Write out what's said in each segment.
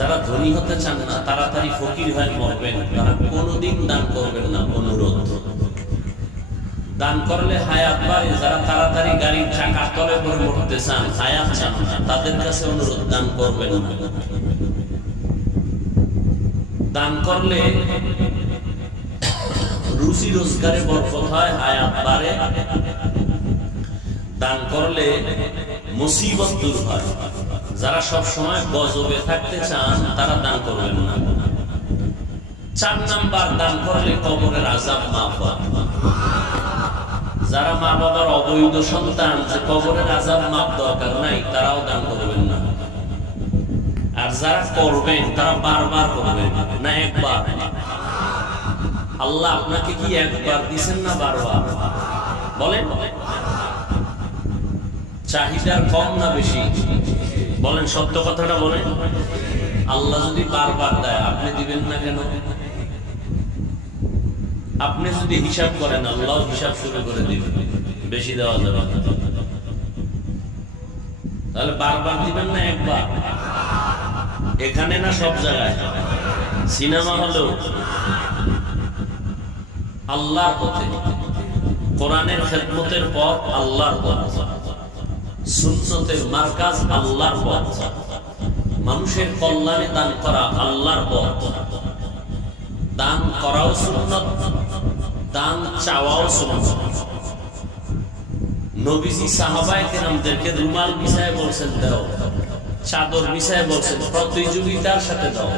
যারা ধনী হতে চান না, তাড়াতাড়ি ফকির হয়ে মরবেন, তারা কোনোদিন দান করবেন না। অনুরোধ, দান করলে হায়াত বাড়ে। যারা তাড়াতাড়ি গাড়ির চাকার তলে পড়ে মরতে চান, হায়াত চান না, তাদের কাছে অনুরোধ, দান করবেন না। দান করলে রুজি রোজগারে বরকত হয়, হায়াত বাড়ে। দান করলে মুসিবত দূর হয়। যারা সব সময় গজবে থাকতে চান, তারা দান করবেন না। 4 নাম্বার, দান করলে কবরের আযাব মাফ হয়। যারা মা বাবার অবৈধ সন্তান, যে কবরের আযাব মাফ দরকার নাই, তারাও দান করবেন না। আর যারা করবেন, তারা বারবার করবেন না, একবার। আল্লাহ আপনাকে কি একবার দিচ্ছেন না বারবার? বলেন, চাহিদার কম না বেশি? বলেন, সত্য কথাটা বলেন। আল্লাহ যদি বারবার দেয়, আপনি দিবেন না কেন? আপনি যদি হিসাব করেন, আল্লাহ হিসাব শুরু করে দিবেন, বেশি দেওয়া যাবে না। তাহলে বারবার দিবেন না, একবার? এখানে না সব জায়গায়? সিনেমা হলেও আল্লাহর পথে, কোরআনের খেদমতের পথ আল্লাহর পথ, সুন্নতের মার্কাজ আল্লাহর পথ, মানুষের কল্যাণে দান করা আল্লাহর পথ। দান করাও সুন্নত, দান চাওয়াও সুন্নত। নবীজি সাহাবায়ে কেরামদেরকে রুমাল বিছায় বলছেন দাও, চাদর বিছায় বলছেন প্রতিযোগিতার সাথে দাও।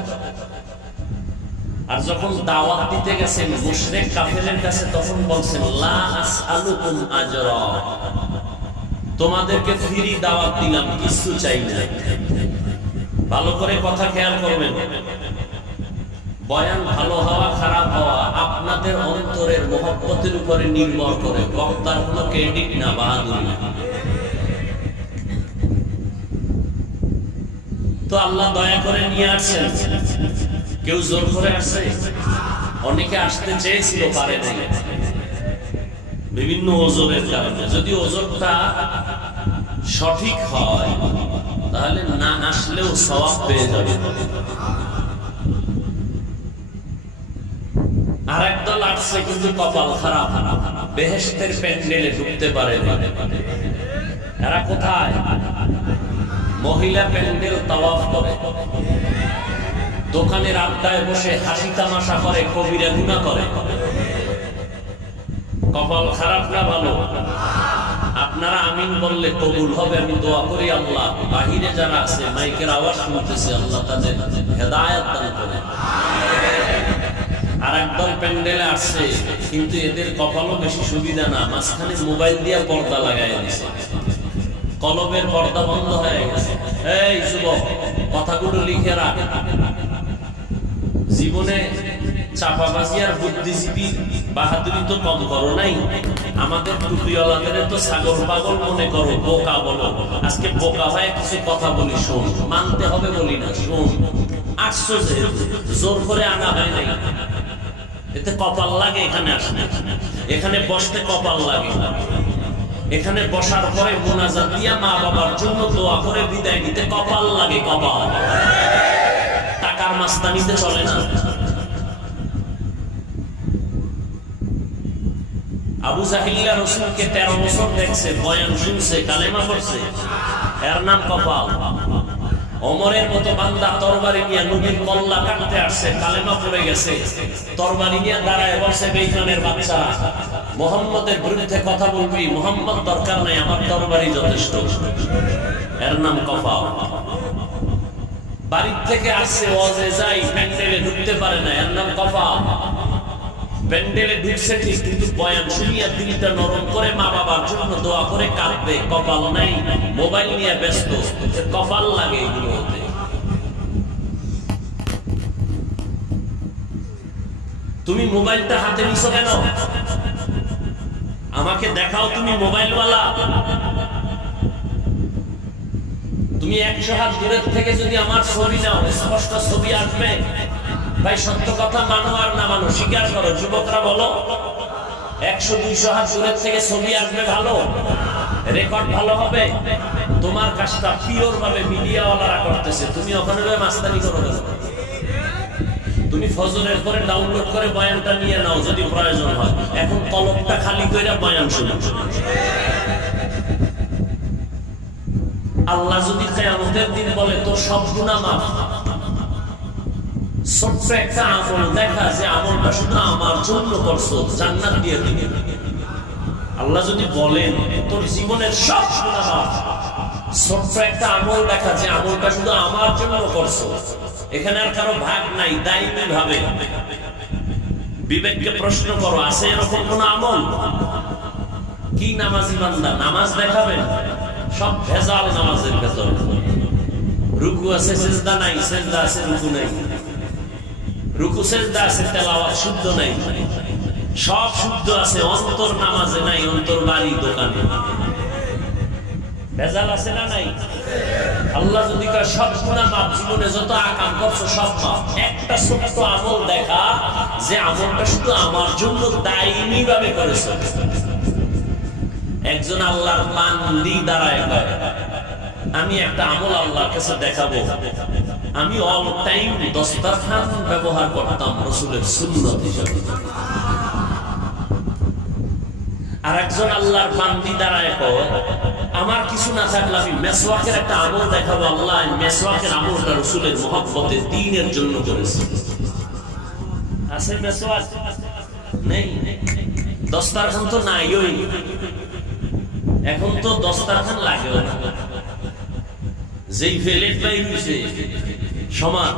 আর যখন দাওয়াত দিতে গেছেন মুশরিক কাফেরের কাছে, তখন বলছেন লা আসআলুকুম আজরা, তোমাদেরকে ফ্রি দাওয়াত দিলাম, কিছু চাই না। ভালো করে কথা খেয়াল করবেন। বয়ান ভালো হওয়া খারাপ হওয়া আপনাদের অন্তরের মহব্বতের উপরে নির্ভর করে, বক্তার কোনো ক্রেডিট না, বাহাদুরি না। তো আল্লাহ দয়া করে নিয়ে আসছেন। কেউ জোর করে আসছে? অনেকে আসতে চেয়েছিল, পারে নাই, বিভিন্ন ওজনের কারণে। যদি ওজনটা সঠিক হয়, তাহলে না আসলেও সওয়াব পেয়ে যাবে। আর একদল আসছে, কিন্তু কপাল খারাপ, বেহেশতের প্যান্ডেলে ঢুকতে পারে না। এরা কোথায়? মহিলা প্যান্ডেল তাওয়াফ করে, দোকানের আড্ডায় বসে হাসি তামাশা করে, কবিরা গুনাহ করে। কপাল খারাপ না ভালো? আপনারা আমিন বললে কবুল হবে। আমি দোয়া করি, আল্লাহ বাহিরে যারা আছে, মাইকের আওয়াজ শুনতেছে, আল্লাহ তাদের হেদায়েত দান করে। আর একদল প্যান্ডেলে আসছে, কিন্তু এদের কপালও বেশি সুবিধা না। মাঝখানে মোবাইল দিয়ে পর্দা লাগাই দিয়েছে, কলমের পর্দা বন্ধ হয়ে গেছে। এই যুবক, কথাগুলো লিখে রাখ। জীবনে চাপাবাজি আর বুদ্ধিজীবী বাহাদুরি তো কম করো নাই। আমাদের টুপিওয়ালাদের তো ছাগল পাগল মনে করো, বোকা বলো। আজকে বোকা হয়ে কিছু কথা বলি, শোন। মানতে হবে বলি না, শোন। আসছো যে, জোর করে আনা হয় নাই। এতে কপাল লাগে। এখানে আসলে, এখানে বসতে কপাল লাগে। এখানে বসার পরে মোনাজাত দিয়া মা বাবার জন্য দোয়া করে বিদায় নিতে কপাল লাগে। কপাল, টাকার মাস্তানিতে চলে না। আবু জাহিল্লা রাসূলকে 13 বছর দেখছে, বয়ান শুনছে, কালেমা পড়ছে, এর নাম কপাল। ওমরের মতো বান্দা তরবারি নিয়ে নবীর কল্লা কাটতে আসছে, কালেমা পড়ে গেছে, তরবারি নিয়ে দাঁড়ায় বসে, বেঈমানের বাচ্চা, মুহাম্মদের বিরুদ্ধে কথা বলবি, মুহাম্মদ দরকার নাই, আমার তরবারি যথেষ্ট, এর নাম কপাল। বাড়ির থেকে আসছে, ওয়াজে যাই, প্যান্ডেলে ঢুকতে পারে না, এর নাম কপাল। প্যান্ডেলে ঢুকছে ঠিক, কিন্তু বয়ান শুনিয়া দিলটা নরম করে মা বাবার জন্য দোয়া করে কাঁদবে, কপাল নাই, মোবাইল নিয়ে ব্যস্ত, কপাল লাগে এগুলো হতে। তুমি মোবাইলটা হাতে নিছো কেন? আমাকে দেখাও তুমি মোবাইলওয়ালা। তুমি 100 হাত দূরের থেকে যদি আমার ছবি নাও, স্পষ্ট ছবি আসবে। ভাই সত্য কথা মানো আর না মানো, স্বীকার করো। যুবকরা বলো, 100-200 হাত দূরের থেকে ছবি আসবে, ভালো রেকর্ড ভালো হবে। তোমার কাজটা পিওর ভাবে মিডিয়াওয়ালারা করতেছে, তুমি ওখানে মাস্তানি করো না। তুমি ফজরের পরে ডাউনলোড করে বয়ানটা নিয়ে নাও যদি প্রয়োজন হয়, এখন কলমটা খালি করে বয়ান শুনো। আল্লাহ যদি কিয়ামতের দিন বলে তোর সব গুনাহ মাফ, ছোট্ট একটা আমল দেখা যে আমলটা শুধু আমার জন্য করছো, জান্নাত দিয়ে দিবে। আল্লাহ যদি বলেন তোর জীবনের সব গুনাহ মাফ, ছোট্ট একটা আমল দেখা যে আমলটা শুধু আমার জন্য করছো, এখানে আর কারো ভাগ নাই, দায়ী ভাবে বিবেককে প্রশ্ন করো, আছে এরকম কোন আমল? কি নামাজি বান্দা নামাজ দেখাবেন? সব ভেজাল নামাজের ভেতর। রুকু আছে সিজদা নাই, সিজদা আছে রুকু নাই, রুকু সিজদা আছে তেলাওয়াত শুদ্ধ নাই, সব শুদ্ধ আছে, অন্তর নামাজে নাই, অন্তর বাড়ি দোকানে। ভেজাল আছে না নাই? আল্লাহ যদি কয় সব গুনাহ মাফ, জীবনে যত আকাম করছো সব মাফ, একটা ছোট্ট আমল দেখা যে আমলটা শুধু আমার জন্য দায়ী ভাবে করেছো। একজন আল্লাহর বান্দি দাঁড়ায় কয় আমি একটা আমল আল্লাহর কাছে দেখাবো, আমি অল টাইম দস্তরখান ব্যবহার করতাম রাসূলের সুন্নাত হিসেবে। আর একজন আল্লাহর বান্দি দাঁড়ায় কয় আমার কিছু না থাকলে আমি মেসওয়াকের একটা আমল দেখাবো, আল্লাহ মেসওয়াকের আমলটা রাসূলের মহব্বতে দ্বীনের জন্য করেছে। আছে মেসওয়াক? নেই। দস্তরখান তো নাই, ওই এখন তো দস্তরখান লাগেও না, যেই ফেলেট বাই হইছে সমান।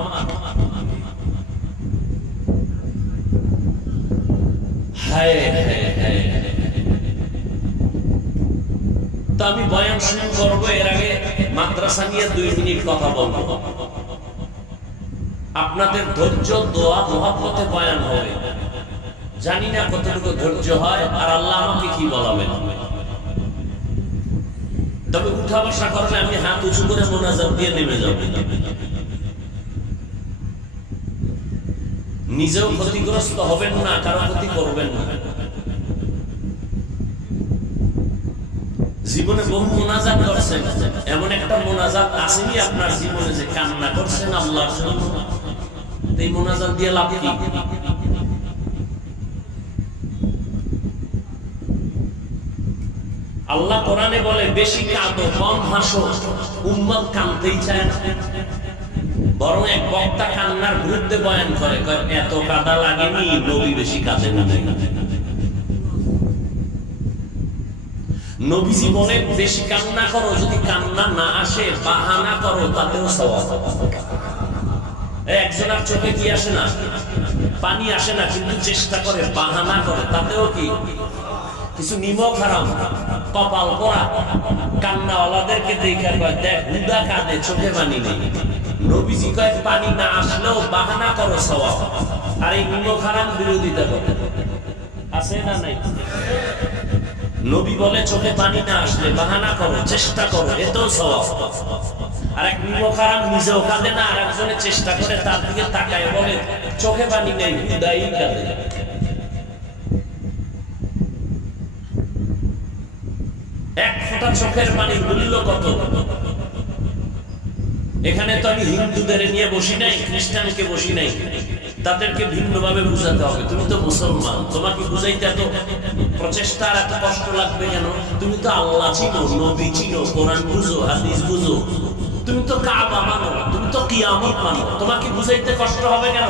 হায় হায় হায়। তো আমি বয়ান শুরু করবো, এর আগে মাদ্রাসা নিয়ে 2 মিনিট কথা বলবো। আপনাদের ধৈর্য, দোয়া, মহব্বতে বয়ান হবে। জানি না কতটুকু ধৈর্য হয় আর আল্লাহ আমাকে কি বলাবেন। তবে উঠা বসা করলে আমি হাত উঁচু করে মোনাজাত দিয়ে নেমে যাব। নিজেও ক্ষতিগ্রস্ত হবেন না, কারো ক্ষতি করবেন না। জীবনে বহু মোনাজাত করছেন, এমন একটা মোনাজাত আসেনি আপনার জীবনে যে কান্না করছেন আল্লাহর জন্য? এই মোনাজাত দিয়ে লাভ কি? আল্লাহ কোরআনে বলে বেশি কাঁদো কম হাসো, উম্মত কাঁদতেই চায় না। বরং এক বক্তা কান্নার বিরুদ্ধে বয়ান করে, এত কাঁদা লাগেনি, নবী বেশি কাঁদেন না। নবীজি বলেন বেশি কান্না করো, যদি কান্না না আসে বাহানা করো, তাতেও সওয়াব। একজনের চোখে কি আসে না, পানি আসে না, কিন্তু চেষ্টা করে বাহানা করে, তাতেও কি কিছু নিমক হারাম, কপাল পোড়া কান্নাওয়ালাদেরকে দেখে কয় দেখ হুদা কাঁদে, চোখে পানি নেই। নবীজি কয় পানি না আসলেও বাহানা করো, সওয়াব। আর এই নিমক হারাম বিরোধিতা করে, আছে না নাই? নবী বলে চোখে পানি না আসলে বাহানা করো, চেষ্টা করো, এতেও সওয়াব। আর এক নিমক হারাম নিজেও কাঁদে না, আর একজনে চেষ্টা করে তার দিকে তাকায় বলে চোখে পানি নেই, হুদাই কাঁদে। এক ফোঁটা চোখের পানি মূল্য কত? এখানে তো আমি হিন্দুদের নিয়ে বসি নাই, খ্রিস্টানকে বসি নাই, তাদেরকে ভিন্নভাবে বুঝাতে হবে। তুমি তো মুসলমান, তোমাকে বুঝাইতে এত প্রচেষ্টা আর এত কষ্ট লাগবে কেন? তুমি তো আল্লাহ চিনো, নবী চিনো, কোরআন বুঝো, হাদিস বুঝো, তুমি তো কাবা মানো, তুমি তো কিয়ামত মানো, তোমাকে বুঝাইতে কষ্ট হবে কেন?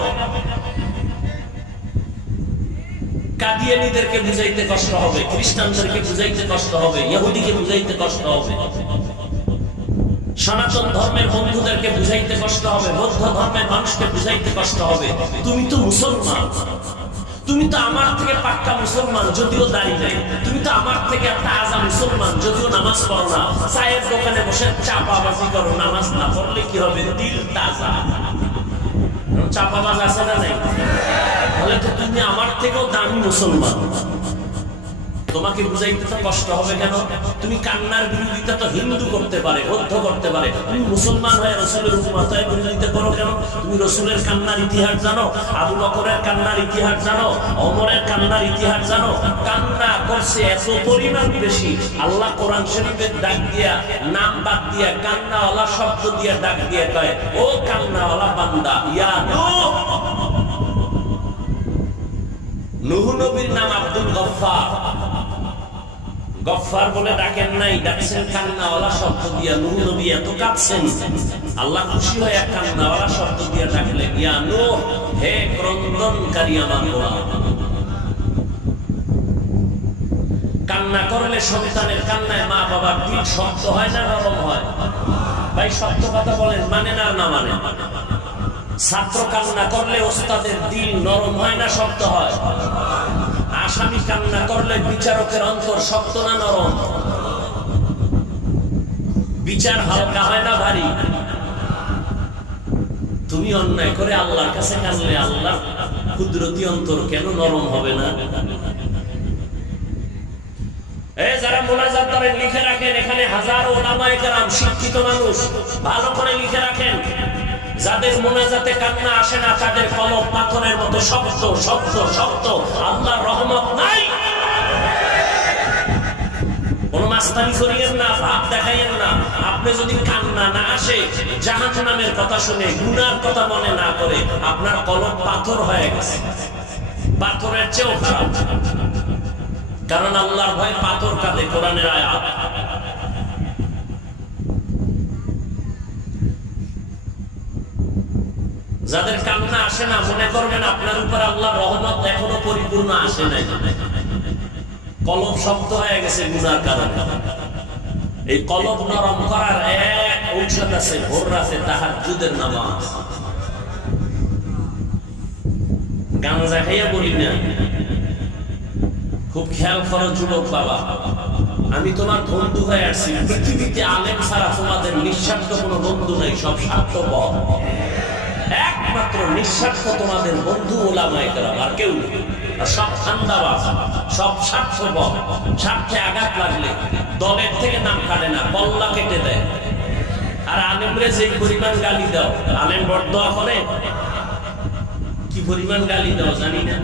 কাদিয়ানীদেরকে বুঝাইতে কষ্ট হবে, খ্রিস্টানদেরকে বুঝাইতে কষ্ট হবে, ইহুদিকে বুঝাইতে কষ্ট হবে, সনাতন ধর্মের বন্ধুদেরকে বুঝাইতে কষ্ট হবে, বৌদ্ধ ধর্মের মানুষকে বুঝাইতে কষ্ট হবে। তুমি তো মুসলমান, তুমি তো আমার থেকে পাক্কা মুসলমান, যদিও দাঁড়িয়ে নাই। তুমি তো আমার থেকে তাজা মুসলমান, যদিও নামাজ পড়ো না। চায়ের দোকানে বসে চাপাবাজি করো, নামাজ না পড়লে কি হবে? দিল তাজা। চাপাবাজ আছে না নাই? তাহলে তো তুমি আমার থেকেও দামি মুসলমান। তোমাকে বুঝাইতে তো কষ্ট হবে কেন? তুমি কান্নার বিরোধিতা তো হিন্দু করতে পারে, বৌদ্ধ করতে পারে, তুমি মুসলমান হয়ে রসুলের উম্মত হয়ে বিরোধিতা করো কেন? তুমি রসুলের কান্নার ইতিহাস জানো, আবু বকরের কান্নার ইতিহাস জানো, ওমরের কান্নার ইতিহাস জানো। কান্না করছে এত পরিমাণ বেশি, আল্লাহ কোরআন শরীফের ডাক দিয়া নাম বাদ দিয়া কান্নাওয়ালা শব্দ দিয়া ডাক দিয়া কয়, ও কান্নাওয়ালা বান্দা, ইয়া নূহ। নূহ নবীর নাম আব্দুল গফফার, গফফার বলে ডাকেন নাই, ডাকছেন কান্নাওয়ালা শব্দ দিয়া। নূহ নবী এত কাঁদছেন, আল্লাহ খুশি হয়ে কান্নাওয়ালা শব্দ দিয়া ডাকলেন, ইয়া নূহ, হে ক্রন্দনকারী আমার গোলাম। কান্না করলে সন্তানের কান্নায় মা বাবার দিল শক্ত হয় না নরম হয়? ভাই শক্ত কথা বলেন, মানে না না মানে? ছাত্র কান্না করলে ওস্তাদের দিল নরম হয় না শক্ত হয়? আসামি কান্না করলে বিচারকের অন্তর শক্ত না নরম? বিচার হালকা হয় না ভারী? তুমি অন্যায় করে আল্লাহর কাছে কাঁদলে আল্লাহর কুদরতি অন্তর কেন নরম হবে না? যারা মোনাজাত করেন লিখে রাখেন, এখানে হাজারো ওলামায়ে কেরাম শিক্ষিত মানুষ, ভালো করে লিখে রাখেন। যাদের মোনাজাতে কান্না আসে না তাদের কলব পাথরের মতো শক্ত শক্ত শক্ত, আল্লাহর রহমত নাই। কোন মাস্তানি করিয়েন না, ভাব দেখাইয়েন না। আপনি যদি কান্না না আসে, জাহান্নামের কথা শুনে গুনার কথা মনে না করে, আপনার কলব পাথর হয়ে গেছে, পাথরের চেয়েও খারাপ। কারণ আল্লাহর ভয় পাথর কাঁদে, কোরআনের আয়াত। যাদের কান্না আসে না, মনে করবেন আপনার উপর আল্লাহর রহমত এখনো পরিপূর্ণ আসে নাই, কলব শক্ত হয়ে গেছে গুনার কারণে। এই কলব নরম করার এক ঔষধ আছে, ভোর রাতে তাহাজ্জুদের নামাজ। গাঞ্জা খাইয়া বলি না, খুব খেয়াল করো যুবক বাবা, আমি তোমার বন্ধু হয়ে আসছি। পৃথিবীতে আলেম ছাড়া তোমাদের নিঃস্বার্থ কোনো বন্ধু নেই, সব স্বার্থপর। একমাত্র নিঃস্বার্থ তোমাদের বন্ধু ওলামায়ে কেরাম, আর কেউ নেই। সব ধান্দাবাজ, সব স্বার্থপর। স্বার্থে আঘাত লাগলে দলের থেকে নাম কাটে না, কল্লা কেটে দেয়। আর আলেমরে যে পরিমাণ গালি দাও, আলেম বরদোয়া করে, কি পরিমাণ গালি দাও জানি না,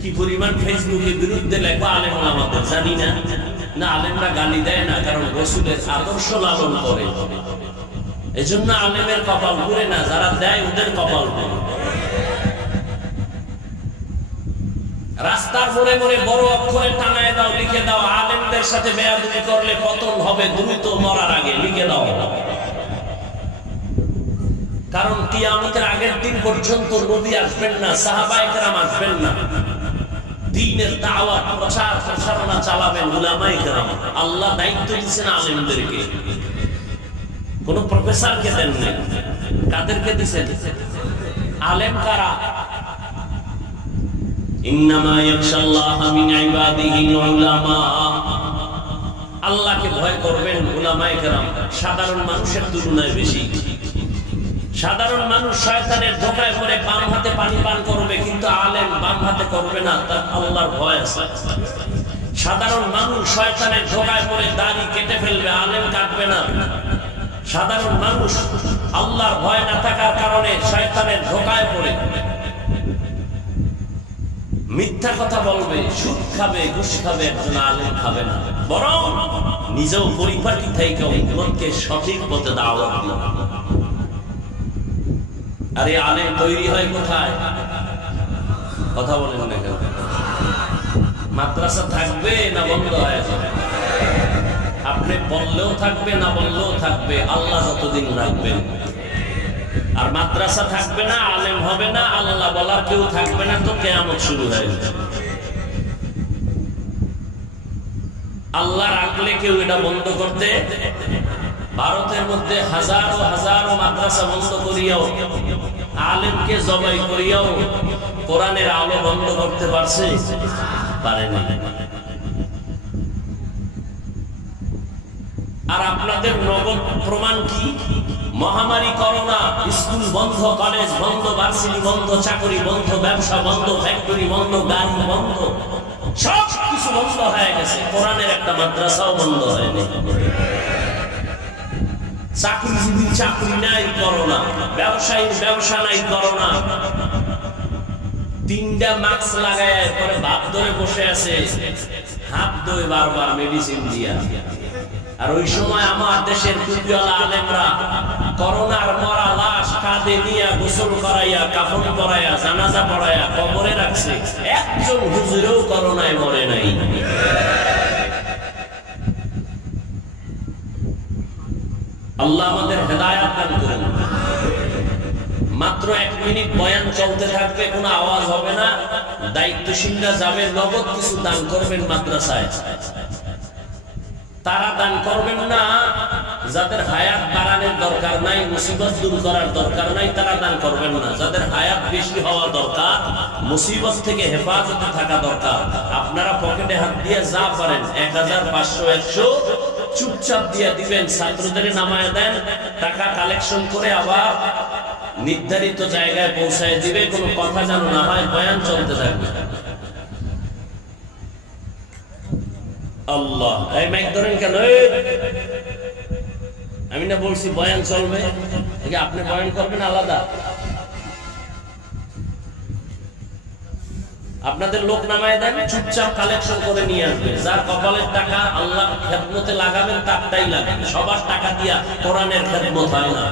কি পরিমাণ ফেসবুকের বিরুদ্ধে লেখা আলেম আমাদের জানি না। না, আলেমরা গালি দেয় না, কারণ রাসূলের আদর্শ লালন করে। এজন্য আলেমের কপাল পুড়ে না, যারা দেয় ওদের কপাল পুড়ে। রাস্তার মোড়ে মোড়ে বড় অক্ষরে টানায় দাও, লিখে দাও, আলেমদের সাথে বেয়াদবি করলে পতন হবে দ্রুত মরার আগে, লিখে দাও। কারণ কিয়ামতের আগের দিন পর্যন্ত নবী আসবেন না, সাহাবায়ে কেরাম আসবেন না। দ্বীনের দাওয়াত প্রচার প্রসারণা চালাবেন উলামায়ে কেরাম। আল্লাহ দায়িত্ব দিয়েছেন আলেমদেরকে, কোন প্রফেসরকে দেন নাই। কাদেরকে দিয়েছেন? আলেম কারা? ইন্নামা ইয়াখশাল্লাহা মিন ইবাদিহিল উলামা। আল্লাহকে ভয় করবেন উলামায়ে কেরাম সাধারণ মানুষের তুলনায় বেশি। সাধারণ মানুষ শয়তানের ধোঁকায় পড়ে বাম হাতে পানি পান করবে, কিন্তু আলেম বাম হাতে করবে না, তার আল্লাহর ভয় আছে। সাধারণ মানুষ শয়তানের ধোঁকায় পড়ে দাড়ি কেটে ফেলবে, আলেম কাটবে না। সাধারণ মানুষ আল্লাহর ভয় না থাকার কারণে শয়তানের ধোঁকায় পড়ে মিথ্যা কথা বলবে, সুদ খাবে, ঘুষ খাবে। একজন আলেম খাবে না, বরং নিজেও পরিপাটি থেকে উম্মতকে সঠিক পথে দাওয়াত দিবে। আরে আলেম তৈরি হয় কোথায়? কথা বলেন না কেন? মাদ্রাসা থাকবে না বন্ধ হয়ে যাবে? আপনি বললেও থাকবে, না বললেও থাকবে, আল্লাহ যতদিন রাখবেন। আর মাদ্রাসা থাকবে না, আলেম হবে না, আল্লাহ বলার কেউ থাকবে না, তো কিয়ামত শুরু হয়ে যাবে। আল্লাহ রাখলে কেউ এটা বন্ধ করতে? ভারতের মধ্যে হাজারো হাজারো মাদ্রাসা বন্ধ করিয়াও, আলেমকে জবাই করিয়াও কোরআনের আলো বন্ধ করতে পারছে? পারে না। আর আপনাদের নগদ প্রমাণ কি? মহামারী করোনা, স্কুল বন্ধ, কলেজ বন্ধ, ভার্সিটি বন্ধ, চাকরি বন্ধ, ব্যবসা বন্ধ, ফ্যাক্টরি বন্ধ, গাড়ি বন্ধ, সব কিছু বন্ধ হয়ে গেছে, কোরআনের একটা মাদ্রাসাও বন্ধ হয়নি। চাকরিজীবী চাকরি নাই, করোনা। ব্যবসায়ীর ব্যবসা নাই, করোনা। তিনটা মাস্ক লাগায় পরে ভাত ধরে বসে আছে, হাত ধোয় বারবার মেডিসিন দিয়া। আর ওই সময় আমার দেশের টুপিওয়ালা আলেমরা করোনার মরা লাশ কাঁধে নিয়ে গোসল করাইয়া, কাফন করাইয়া, জানাজা পড়াইয়া কবরে রাখছে। একজন হুজুরেও করোনায় মরে নাই। আল্লাহ আমাদের হেদায়েত দান করুন। মাত্র 1 মিনিট বয়ান চলতে থাকবে, কোনো আওয়াজ হবে না। দায়িত্বশীলরা যাবে, নগদ কিছু দান করবেন মাদ্রাসায়। তারা দান করবেন না যাদের হায়াত বাড়ানোর দরকার নাই, মুসিবত দূর করার দরকার নাই, তারা দান করবেন না। যাদের হায়াত বেশি হওয়া দরকার, মুসিবত থেকে হেফাজতে থাকা দরকার, আপনারা পকেটে হাত দিয়ে যা পারেন 1000, 500, 100 চুপচাপ দিয়ে দিবেন। ছাত্রদের নামায় দেন, টাকা কালেকশন করে আবার নির্ধারিত জায়গায় পৌঁছায় দিবে। কোনো কথা যেন না হয়, বয়ান চলতে থাকবে। আল্লাহ, এই মাইক ধরেন কেন? আমি না বলছি বয়ান চলবে, আপনি বয়ান করবেন আলাদা। আপনাদের লোক নামায় দেন, চুপচাপ কালেকশন করে নিয়ে আসবে। যার কপালের টাকা আল্লাহ খেদমতে লাগাবেন, তারটাই লাগাবেন। সবার টাকা দিয়া কোরআনের খেদমত হয় না।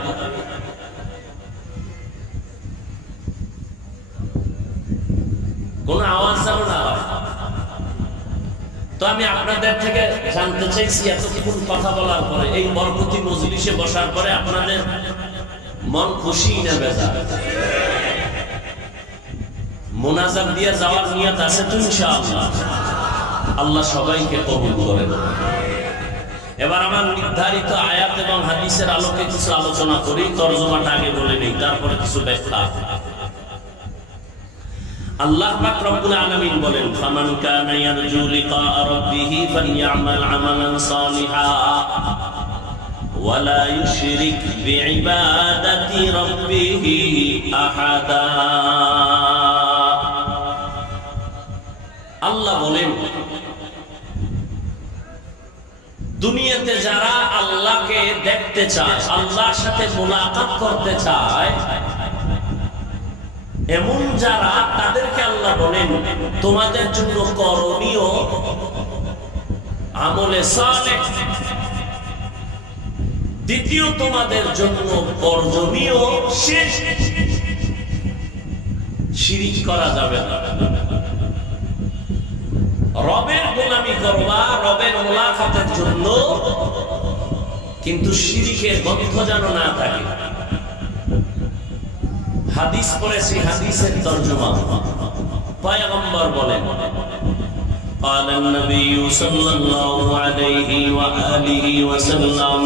কোন আওয়াজ যেন না হয়। তো আমি আপনাদের থেকে জানতে চাইছি, এতক্ষণ কথা বলার পরে, এই বরকতি মজলিসে বসার পরে আপনাদের মন খুশি না বেজার? মোনাজাত দিয়ে যাওয়ার নিয়ত আছে তো ইনশাআল্লাহ? আল্লাহ সবাইকে কবুল করেন। এবার আমার নির্ধারিত আয়াত এবং হাদিসের আলোকে কিছু আলোচনা করি। তরজমাটা আগে বলে নেই, তারপরে কিছু ব্যাখ্যা। আল্লাহ পাক রব্বুল আলামিন বলেন, ফামান কানা ইয়ারজু লিকা রাব্বিহি ফালইআমাল আমালান সালিহা ওয়া লা ইউশরিক বিইবাদাতি রাব্বিহি আহাদা। আল্লাহ বলেন, দুনিয়াতে যারা আল্লাহকে দেখতে চায়, আল্লাহর সাথে মুলাকাত করতে চায়, এমন যারা, তাদেরকে আল্লাহ বলেন তোমাদের জন্য করণীয় আমলে সালেহ। দ্বিতীয়, তোমাদের জন্য বর্জনীয় শিরক করা যাবে না। রবের গোলামি করবা, রবের মুলাকাতের জন্য, কিন্তু শিরকের গন্ধ যেন না থাকে। হাদিস পড়েছি, হাদিসের তরজমা। পয়গম্বর বলেন, قال النبي صلى الله عليه وآله وسلم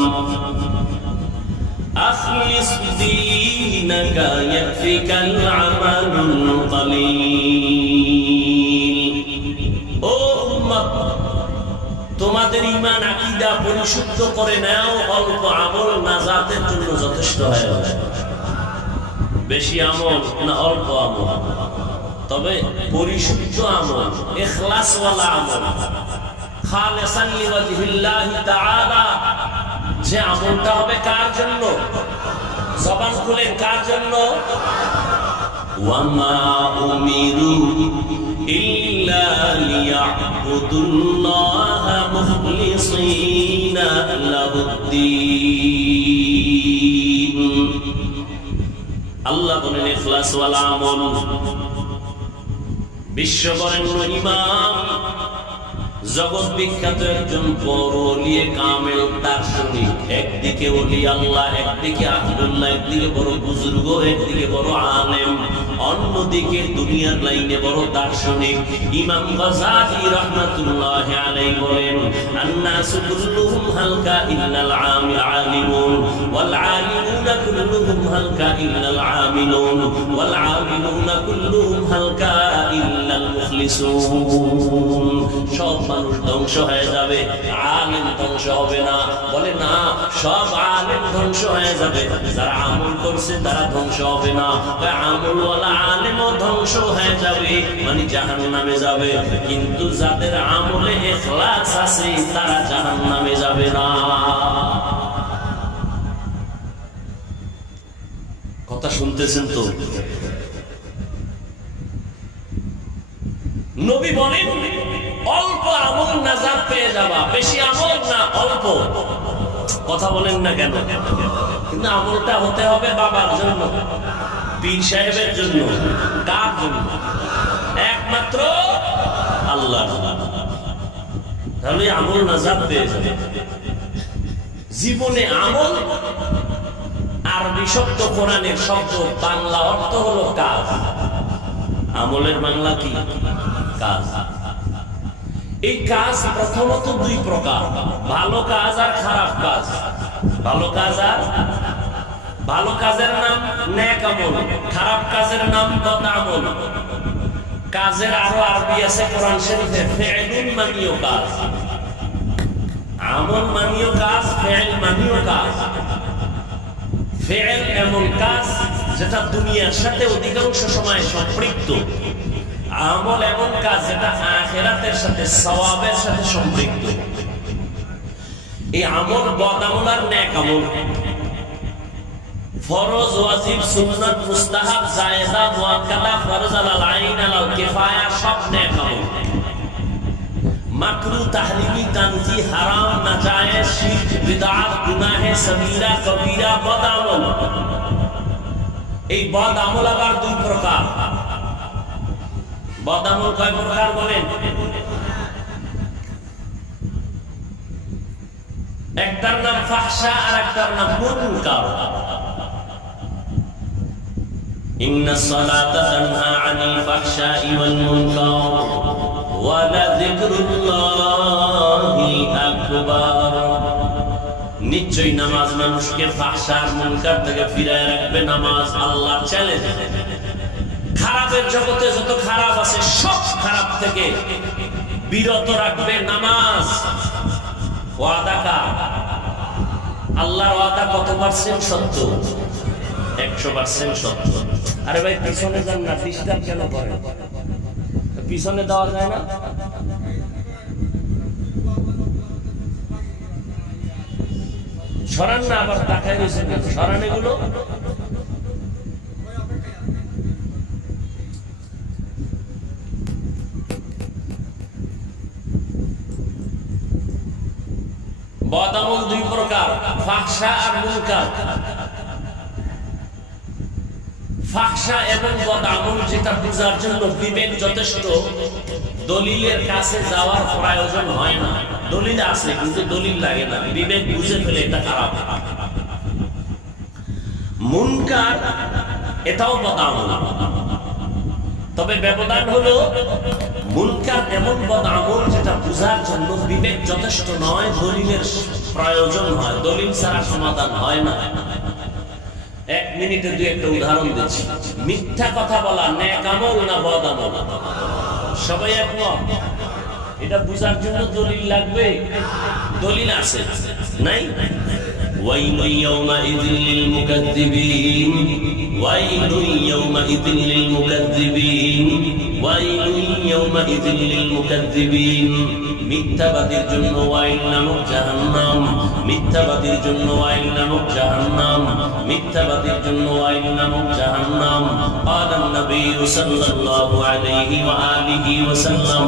أخلص دينك يكفيك العمل القليل। ও উম্মত, তোমাদের ঈমান আকীদা পরিশুদ্ধ করে নাও, অল্প আমল নাজাতের জন্য যথেষ্ট হয়ে যাবে। বেশি আমল না অল্প আমল, তবে পরিশুদ্ধ আমল, ইখলাসওয়ালা আমল, খালিসান লিওয়াজহিল্লাহি তাআলা। যে আমলটা হবে কার জন্য? জবান খুলেন, কার জন্য? ওয়ামা উমিরু ইল্লা লিয়াবুদুল্লাহা মুখলিসিনা লাহুদ্দীন। আল্লাহ বলেন ইখলাসওয়ালা আমল। বিশ্ববরেণ্য ইমাম, জগৎ বিখ্যাত একজন বড় ওলিয়ে কামেল দার্শনিক, একদিকে ওলি আল্লাহ, একদিকে আহলুল্লাহ, একদিকে বড় বুজুর্গ, একদিকে বড় আলেম, অন্যদিকে দুনিয়ার লাইনে বড় দার্শনিক ইমাম গাযযালী রাহমাতুল্লাহি আলাইহি বলেন, আন-নাসু কুল্লুহুম হালকা ইল্লাল আলিমুন ওয়াল আলিমুনা কুল্লুহুম হালকা ইল্লাল আমিলুন ওয়াল আমিলুনা কুল্লুহুম হালকা ইল্লাল মুখলিসুন। সব মানুষ ধ্বংস হয়ে যাবে, আলেম ধ্বংস হবে না। বলে না, সব আলেম ধ্বংস হয়ে হয়ে যাবে, যারা আমল করছে তারা ধ্বংস হবে না। আমলওয়ালা আলেমও ধ্বংস হয়ে যাবে, মানে জাহান্নামে যাবে, কিন্তু যাদের আমলে ইখলাস আছে তারা জাহান্নামে যাবে না। কথা শুনতেছেন তো? নবী বলেন অল্প আমল নাজাত পেয়ে যাবা, বেশি আমল না, অল্প। কথা বলেন না কেন? কিন্তু আমলটা হতে হবে বাবার জন্য, পীর সাহেবের জন্য। কার জন্য? একমাত্র আল্লাহ। তাহলে আমল নাজাত পেয়ে যাবে। জীবনে আমল আরবি শব্দ, কোরআনের শব্দ, বাংলা অর্থ হলো কাজ। আমলের বাংলা কি? কাজ। এই কাজ প্রথমত দুই প্রকার, ভালো কাজ আর খারাপ কাজ। ভালো কাজ আর ভালো কাজের নাম নেক আমল, খারাপ কাজের নাম বদ আমল। কাজের আরো আরবি আছে কোরআন শরীফে, ফি'লুন মানিও কাজ, আমল মানিও কাজ, ফি'ল মানিও কাজ। ফি'ল এমন কাজ যেটা দুনিয়ার সাথে অধিকাংশ সময় সম্পৃক্ত, আমল এমন কাজ যেটা আখিরাতের সাথে, সওয়াবের সাথে সম্পৃক্ত। এই আমল বদ আমল আর নেক আমল, ফরজ, ওয়াজিব, সুন্নাত, মুস্তাহাব, জায়েজা, মুআক্কাদা, ফরজ আলাল আইন, আলাল কিফায়া সব নেক আমল। মাকরু, তাহরিমি, তানজি, হারাম, নাজায়েজ, শিরক, বিদআত, গুনাহে সগীরা, কবীরা বদ আমল। এই বদ আমল আবার দুই প্রকার। বদ আমল কয় প্রকার বলেন? একটার নাম ফাহশা আর একটার নাম মুনকার। ইন্নাস সালাতা তানহা আনিল ফাহশাই ওয়াল মুনকার ওয়া লাযিকরুল্লাহি আকবার। নিশ্চয়ই নামাজ মানুষকে ফাহশা আর মুনকার থেকে ফিরায় রাখবে। নামাজ আল্লাহর চ্যালেঞ্জ। খারাপের জগতে যত খারাপ আছে সব খারাপ থেকে বিরত রাখবে নামাজ। ওয়াদা কার? আল্লাহর ওয়াদা কত পার্সেন্ট সত্য? 100% সত্য। আরে ভাই পিছনে যান না, ডিস্টার্ব কেন করেন? পিছনে দেওয়া যায় না? সরান না, আবার তাকায় রয়েছে কেন? সরান এগুলো। বদ আমল দুই প্রকার, ফাহশা আর মুনকার। ফাহশা এবং বদ আমল যেটা বুঝার জন্য বিবেক যথেষ্ট, দলিলের কাছে যাওয়ার প্রয়োজন হয় না। দলিল আছে কিন্তু দলিল লাগে না, বিবেক বুঝে ফেলে এটা খারাপ। মুনকার এটাও বদ আমল, তবে ব্যবধান হলো মুনকার এমন বদ আমল যেটা বুঝার জন্য বিবেক যথেষ্ট নয়, দলিলের প্রয়োজন হয়। দলিল ছাড়া সমাধান হয় না। 1 মিনিটে দুই একটা উদাহরণ দিচ্ছি। মিথ্যা কথা বলা নেক আমল না বদ আমল? সবাই একমত? এটা বুঝার জন্য দলিল লাগবে। দলিল আছে নাই? ওয়াইলু ইয়াউমাইযিল লিল মুকাজ্জিবিন, ওয়াইলু ইয়াউমাইযিল লিল মুকাজ্জিবিন, ওয়াইলু ইয়াউমাইযিল লিল মুকাজ্জিবিন। মিথ্যাবাদীর জন্য ওয়াইল নামক জাহান্নাম, মিথ্যাবাদীর জন্য ওয়াইল নামক জাহান্নাম, মিথ্যাবাদীর জন্য ওয়াইল নামক জাহান্নাম। আলান নবী সাল্লাল্লাহু আলাইহি ওয়া আলিহি ওয়াসাল্লাম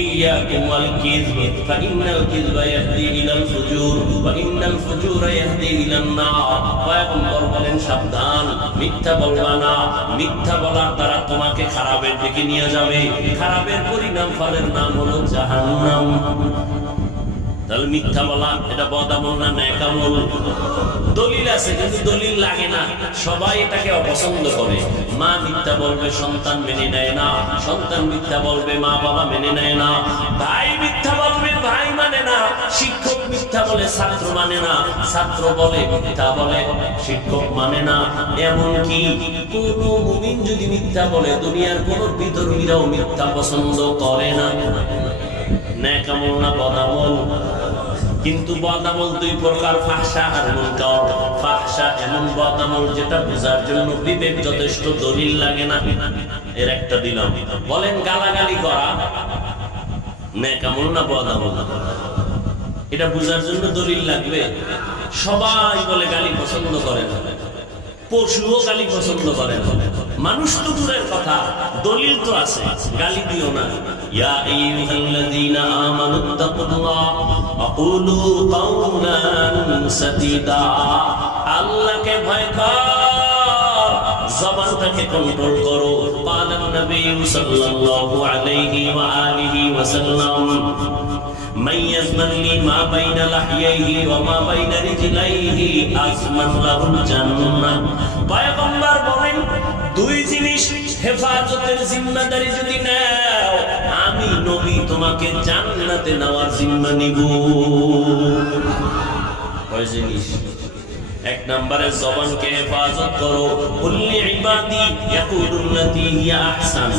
إياكم والكذب فإن الكذب يهدي إلى الفجور وإن الفجور يهدي إلى النار। পয়গম্বর বলেন সাবধান, মিথ্যা বলবা না। মিথ্যা বলার দ্বারা তোমাকে খারাপের দিকে নিয়ে যাবে, খারাপের পরিণাম ফলের নাম হলো জাহান্নাম। তাহলে মিথ্যা বলা এটা বদ আমল না নেক আমল? দলিল আছে কিন্তু দলিল লাগে না, সবাই এটাকে অপছন্দ করে। মা মিথ্যা বলবে, সন্তান মেনে নেয় না। সন্তান মিথ্যা বলবে, মা বাবা মেনে নেয় না। ভাই মিথ্যা বলবে, ভাই মানে না। শিক্ষক মিথ্যা বলে, ছাত্র মানে না। ছাত্র বলে, মিথ্যা বলে, শিক্ষক মানে না। এমনকি কোন মুমিন যদি মিথ্যা বলে, দুনিয়ার কোন বিধর্মীরাও মিথ্যা পছন্দ করে না। নেক আমল না বদ আমল? কিন্তু বদ আমল দুই প্রকার, ফাহশা আর মুনকার। ফাহশা এমন বদ আমল যেটা বোঝার জন্য বিবেক যথেষ্ট, দলিল লাগে না। এর একটা দিলাম, বলেন গালাগালি করা নেক আমল না বদ আমল? এটা বোঝার জন্য দলিল লাগবে? সবাই বলে গালি পছন্দ করে না, পশুও গালি পছন্দ করে না, মানুষ তো দূরের কথা, দলিল তো আছে, গালি দিও না। ইয়া আইয়ুহাল্লাযীনা আমানুত্তাকুল্লাহ ওয়াকুলু কাওলান সাদীদা। আল্লাহকে ভয় কর, জবানটাকে কন্ট্রোল করো। পালান নবী সাল্লাল্লাহু আলাইহি ওয়া আলিহি ওয়াসাল্লাম, মান ইয়াজমানি মা বাইনা লাহইহি ওয়া মা বাইনা রিজলাইহি আসমান লাহুল জান্নাহ। পয়গম্বর বলেন, দুই জিনিস হেফাজতের জিম্মাদারি যদি নাও, আমি নবী তোমাকে জান্নাতে নেওয়ার জিম্মা নিব। কয় জিনিস? এক নম্বরে জবানকে হেফাজত করো। কুল্লি ইবাদি ইয়াকুলুল্লাতী হিয়া আহসান।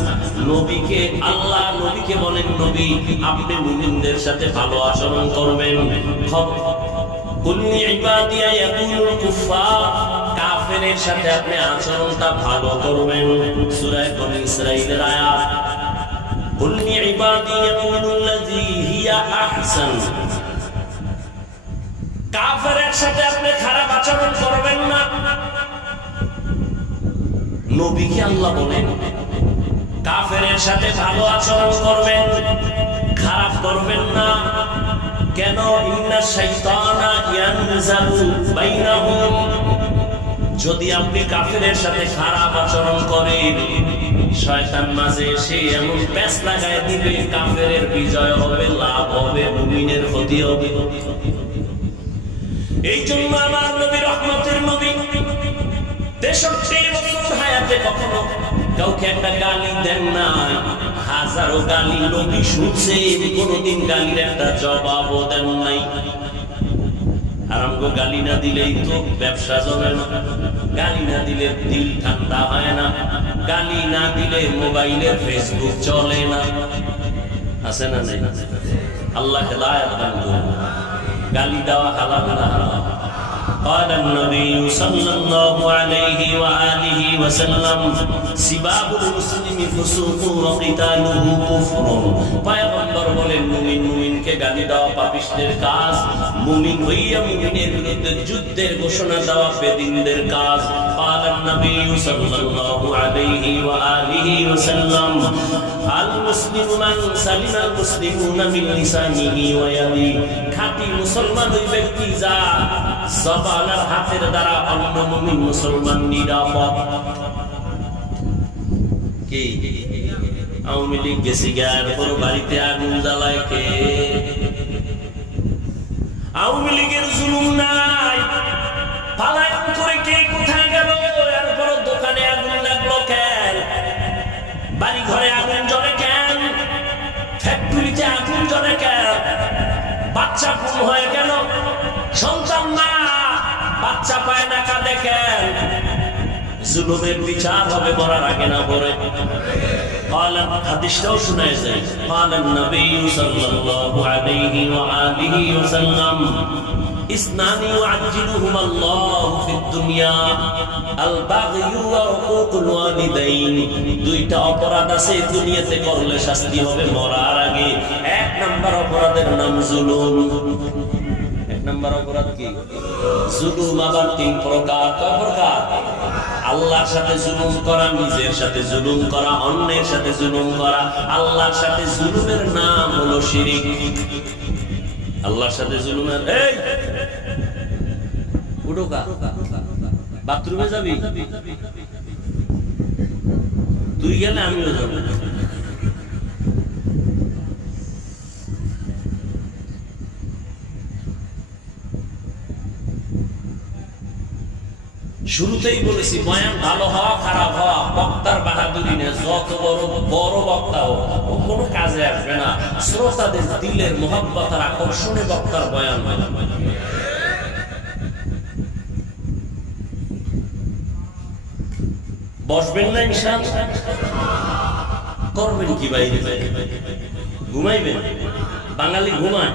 নবীকে আল্লাহ নবীকে বলেন, নবী আপনি মুমিনদের সাথে ভালো আচরণ করবেন। কুল্লি ইবাদি ইয়াকুলুল কুফার, কাফেরের সাথে আপনি আচরণটা ভালো করবেন। সূরা বনী ইসরাঈলের আয়াত। কুল্লি ইবাদি ইয়াকুলুল্লাতী হিয়া আহসান, কাফেরের সাথে আপনি খারাপ আচরণ করবেন না। নবীকে আল্লাহ বলেন কাফেরের সাথে ভালো আচরণ করবেন, খারাপ করবেন না। কেন? ইন্না শাইতানা ইয়ানজালু বাইনাহুম। যদি আপনি কাফেরের সাথে খারাপ আচরণ করেন, শয়তান মাঝে এসে এমন প্যাঁচ লাগায় দিবে, কাফেরের বিজয় হবে, লাভ হবে, মুমিনের ক্ষতি হবে। এই জন্য আমার নবী, রহমতের নবী, 63 বছর হায়াতে কখনো কাউকে একটা গালি দেন নাই। হাজারো গালি নবী শুনছে, কোনদিন গালির একটা জবাবও দেন নাই। আর আমগো গালি না দিলেই তো ব্যবসা জমে না, গালি না দিলে দিল ঠান্ডা হয় না, গালি না দিলে মোবাইলের ফেসবুক চলে না। আছে না? নাই? আল্লাহ হেদায়েত দান করুন। গালি দেওয়া হালাল না হারাম? قال النبي صلى الله عليه وآله وسلم سباب المسلم فسوق وقتاله كفر। পয়গম্বর বলেন, মুমিন মুমিনকে গালি দেওয়া পাপিষ্ঠের কাজ, মুমিন হইয়া মুমিনের বিরুদ্ধে যুদ্ধের ঘোষণা দেওয়া বেদিনদের কাজ। قال النبي صلى الله عليه وآله وسلم المسلم من سلم المسلمون من لسانه ويده। খাঁটি মুসলমান ওই ব্যক্তি যা জবান আর হাতের দ্বারা অন্য মুমিন মুসলমান নিরাপদ। কি আওয়ামী লীগ গেছি গায়ের পর বাড়িতে আগুন জ্বালায় কে? আওয়ামী লীগের জুলুম নাই, পালায়ন করে কে কোথায় গেল? এরপর দোকানে আগুন লাগলো কেন? বাড়ি ঘরে আগুন জ্বলে কেন? ফ্যাক্টরিতে আগুন জ্বলে কেন? বাচ্চা খুন হয়ে গেল, সন্তান না বাচ্চা পায় না, কাঁদে কেন? জুলুমের বিচার হবে মরার আগে না পরে। হাদিসটাও শোনায় যায়। قال النبي صلى الله عليه وآله وسلم اثنان يعجلهما الله في الدنيا البغي وعقوق الوالدين। দুইটা অপরাধ আছে দুনিয়াতে, করলে শাস্তি হবে মরার আগে। এক নাম্বার অপরাধের নাম জুলুম। এক নাম্বার অপরাধ কি? জুলুম। আবার 3 প্রকার। কয় প্রকার? আল্লাহর সাথে জুলুম করা, নিজের সাথে জুলুম করা, অন্যের সাথে জুলুম করা। আল্লাহর সাথে জুলুমের নাম হলো শিরিক। আল্লাহর সাথে জুলুমের, এই উঠোকা, বাথরুমে যাবি? তুই গেলে আমিও যাবো। শুরুতেই বলেছি, বয়ান ভালো হওয়া খারাপ হওয়া বক্তার বাহাদুরি না। যত বড় বড় বক্তা হোক, ও কোনো কাজে আসবে না। শ্রোতাদের দিলের মোহাব্বত আর আকর্ষণে বক্তার বয়ান হয়। বসবেন না ইনশাআল্লাহ? করবেন কি বাইরে? ঘুমাইবেন? বাঙালি ঘুমায়,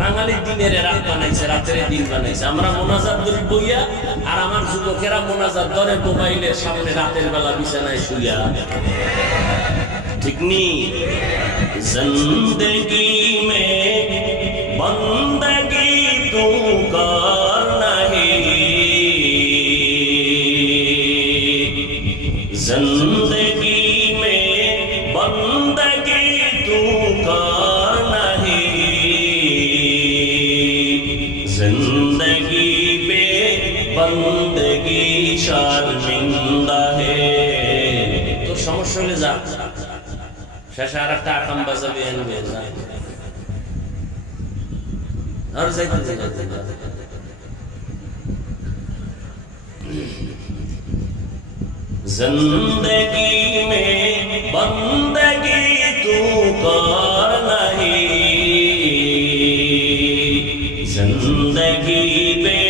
বাঙালি দিনের রাত বানাইছে, রাতের দিন বানাইছে। আমরা মোনাজাত ধরি বইয়া, আর আমার যুবকেরা মোনাজাত ধরে মোবাইলের সামনে রাতের বেলা বিছানায় শুইয়া। ঠিক নি? জিন্দেগি মে বন্দগি তু কর নাহি, জিন্দেগি মে বন্দগি তু কর নাহি, জিন্দগি বে বন্দগি শর্মিন্দা হে। তোর সমস্যা হলে যা, শেষে আর একটা আকাম বাজাবে, আনবে যা, আর যাইতে যাইতে জিন্দগি মে বন্দগি তু কর নাহি, জিন্দগি মে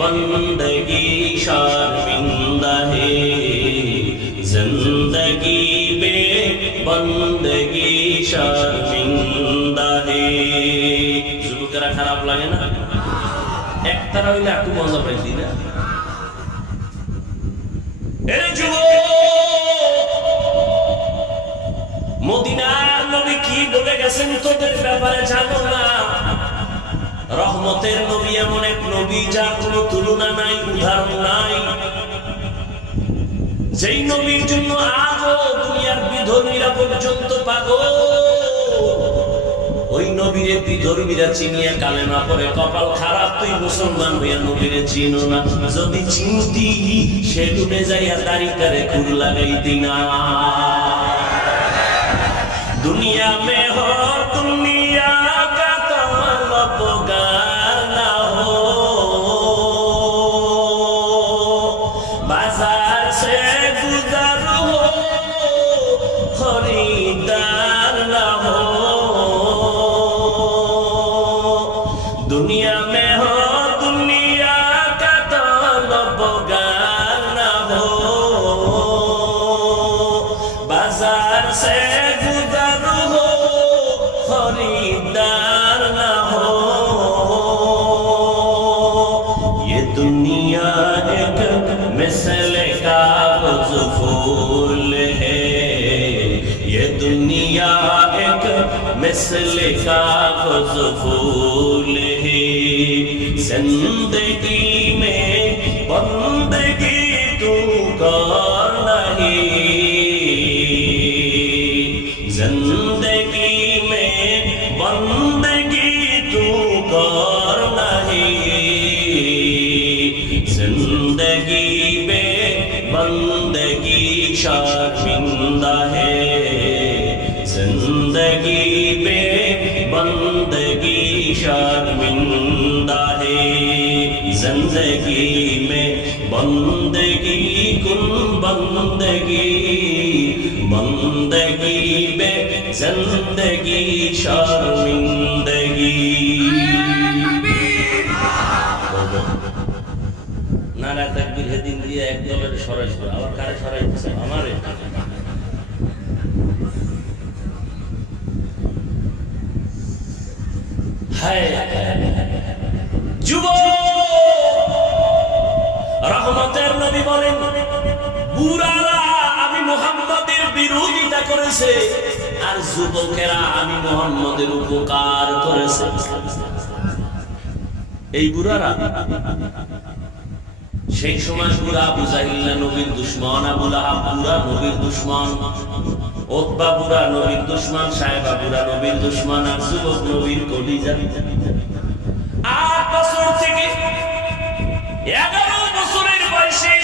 বন্দগি শর্মিন্দা হে, জিন্দগি মে বন্দগি শর্মিন্দা হে। যুবকেরা খারাপ লাগে না? একতারা হইলে একটু মজা পাইতি না? মদিনার নবী কি বলে গেছেন তোদের ব্যাপারে জানো না? রহমতের নবী এমন এক নবী যার কোনো তুলনা নাই, উদাহরণ নাই, যেই নবীর জন্য আজও দুনিয়ার বিধর্মীরা পর্যন্ত পাগল। ওই নবীরে বিধর্মীরা চিনিয়া কালেমা পড়ে, কপাল খারাপ তুই মুসলমান হইয়া নবীরে চিনো না। যদি চিনতি সেলুনে যাইয়া দাড়িটারে খুর লাগাইতি না। দুনিয়া মে হো দুনিয়া কা তলবগার না হো, বাজার সে গুজর হো খরিদার না হো। दुनिया में हो दुनिया का तलबगार ना हो, बाजार से गुजर हो खरीदार ना हो। ये दुनिया एक मिसले कागज फूल है, ये दुनिया एक मिसले कागज फूल है। जिंदगी में बंदगी तू कर नहीं, जिंदगी में बंदगी तू कर नहीं, जिंदगी में बंदगी शर्मिंदा है, जिंदगी में बंदगी शर्मिंदा है। जिंदगी में बंदगी कुन बंदगी, बंदगी में जिंदगी शर्मिंदगी। नारा तकबीर हेदिन दिए एक दलेर सरासरि आबार कारे सराइছে আমারে। রহমতের নবী বলেন, বুড়ারা আমি মুহাম্মদের বিরোধিতা করেছে, আর যুবকেরা আমি মুহাম্মদের উপকার করেছে। এই বুড়ারা সেই সময় বুড়া আবু জাহিল নবীর দুশমন, আবু লাহাব বুড়া নবীর দুশমন, ওতবা বুড়া নবীর দুশমন, সাহেবা বুড়া নবীর দুশমন, আর যুবক নবীর কলিজা। 8 বছর থেকে 11 বছরের বয়সে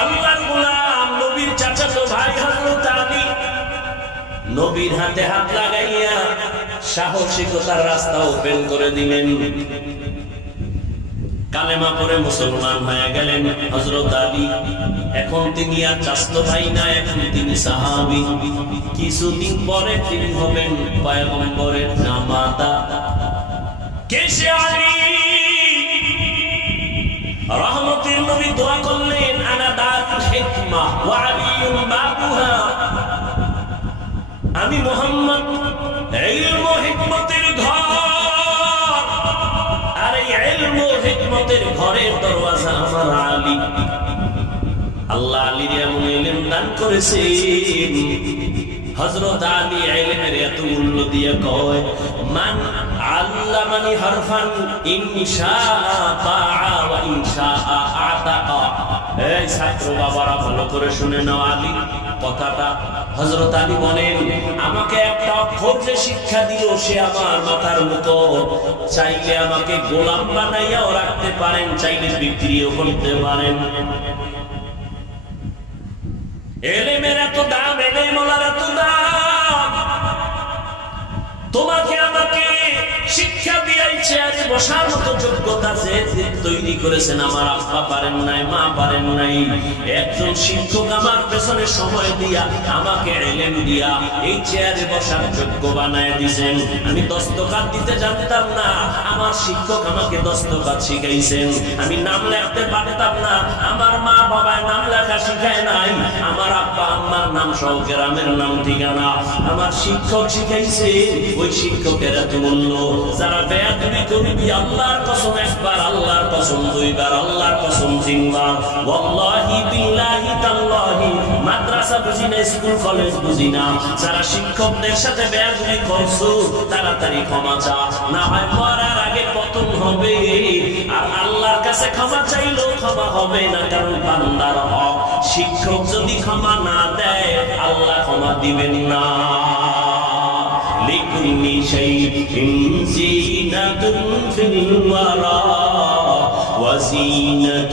আল্লাহর গোলাম নবীর চাচাতো ভাই হযরত আলী নবীর হাতে হাত লাগাইয়া সাহসিকতার রাস্তা ওপেন করে দিলেন। কালেমা পড়ে মুসলমান হয়ে গেলেন হযরত আলী। এখন তিনি আর চাচতো ভাই না, এখন তিনি সাহাবী। কিছুদিন পরে তিনি হবেন পয়গম্বরের জামাতা। কেসে আলী রহমতের নবী দোয়া করলেন, আনা দারুল হিকমা ওয়া আলিয়ুম বাবুহা, আমি মুহাম্মদ ইলম ও হিকমতের ঘর, রহমতের ঘরের দরওয়াজা আমার আলী। আল্লাহ আলীর এমন ইলম দান করেছেন, হযরত আলী ইলমের এত মূল্য দিয়ে কয়, মান আল্লামানি হারফান ইনশাআ তাআ ওয়া ইনশাআ আতাকা। এই ছাত্র বাবারা ভালো করে শুনে নাও আলী কথাটা। হযরত আলী বলেন, আমাকে একটা অক্ষর যে শিক্ষা দিল সে আমার মাথার মতো, চাইলে আমাকে গোলাম বানাইয়াও রাখতে পারেন, চাইলে বিক্রিও করতে পারেন। এলেমের এত দাম, এলেমওয়ালার এত দাম। তোমাকে আমাকে শিক্ষা দিয়াই চেয়ারে বসার মতো যোগ্যতা যে তৈরি করেছেন আমার আব্বা পারেন নাই, মা পারেন নাই। একজন শিক্ষক আমার পেছনে সময় দিয়া আমাকে ইলম দিয়া এই চেয়ারে বসার যোগ্য বানায় দিয়েছেন। আমি দস্তখত দিতে জানতাম না, আমার শিক্ষক আমাকে দস্তখত শিখাইছেন। আমি নাম লিখতে পারতাম না, আমার মা বাবায় নাম লেখা শিখায় নাই। আমার আব্বা আম্মার নাম সহ গ্রামের নাম ঠিকানা আমার শিক্ষক শিখাইছে। ওই শিক্ষকের এত মূল্য। যারা বেয়াদবি করবি আল্লাহর কসম একবার, আল্লাহর কসম দুইবার, আল্লাহর কসম তিনবার, ওয়াল্লাহি বিল্লাহি তাল্লাহি, মাদ্রাসা বুঝি না, স্কুল কলেজ বুঝি না, যারা শিক্ষকদের সাথে বেয়াদবি করছো তাড়াতাড়ি ক্ষমা চা, না হয় মরার আগে পতন হবে। আর আল্লাহর কাছে ক্ষমা চাইলেও ক্ষমা হবে না, কারণ বান্দার হক। শিক্ষক যদি ক্ষমা না দেয় আল্লাহ ক্ষমা দিবেন না। لكل شيء زينة في الورى وزينة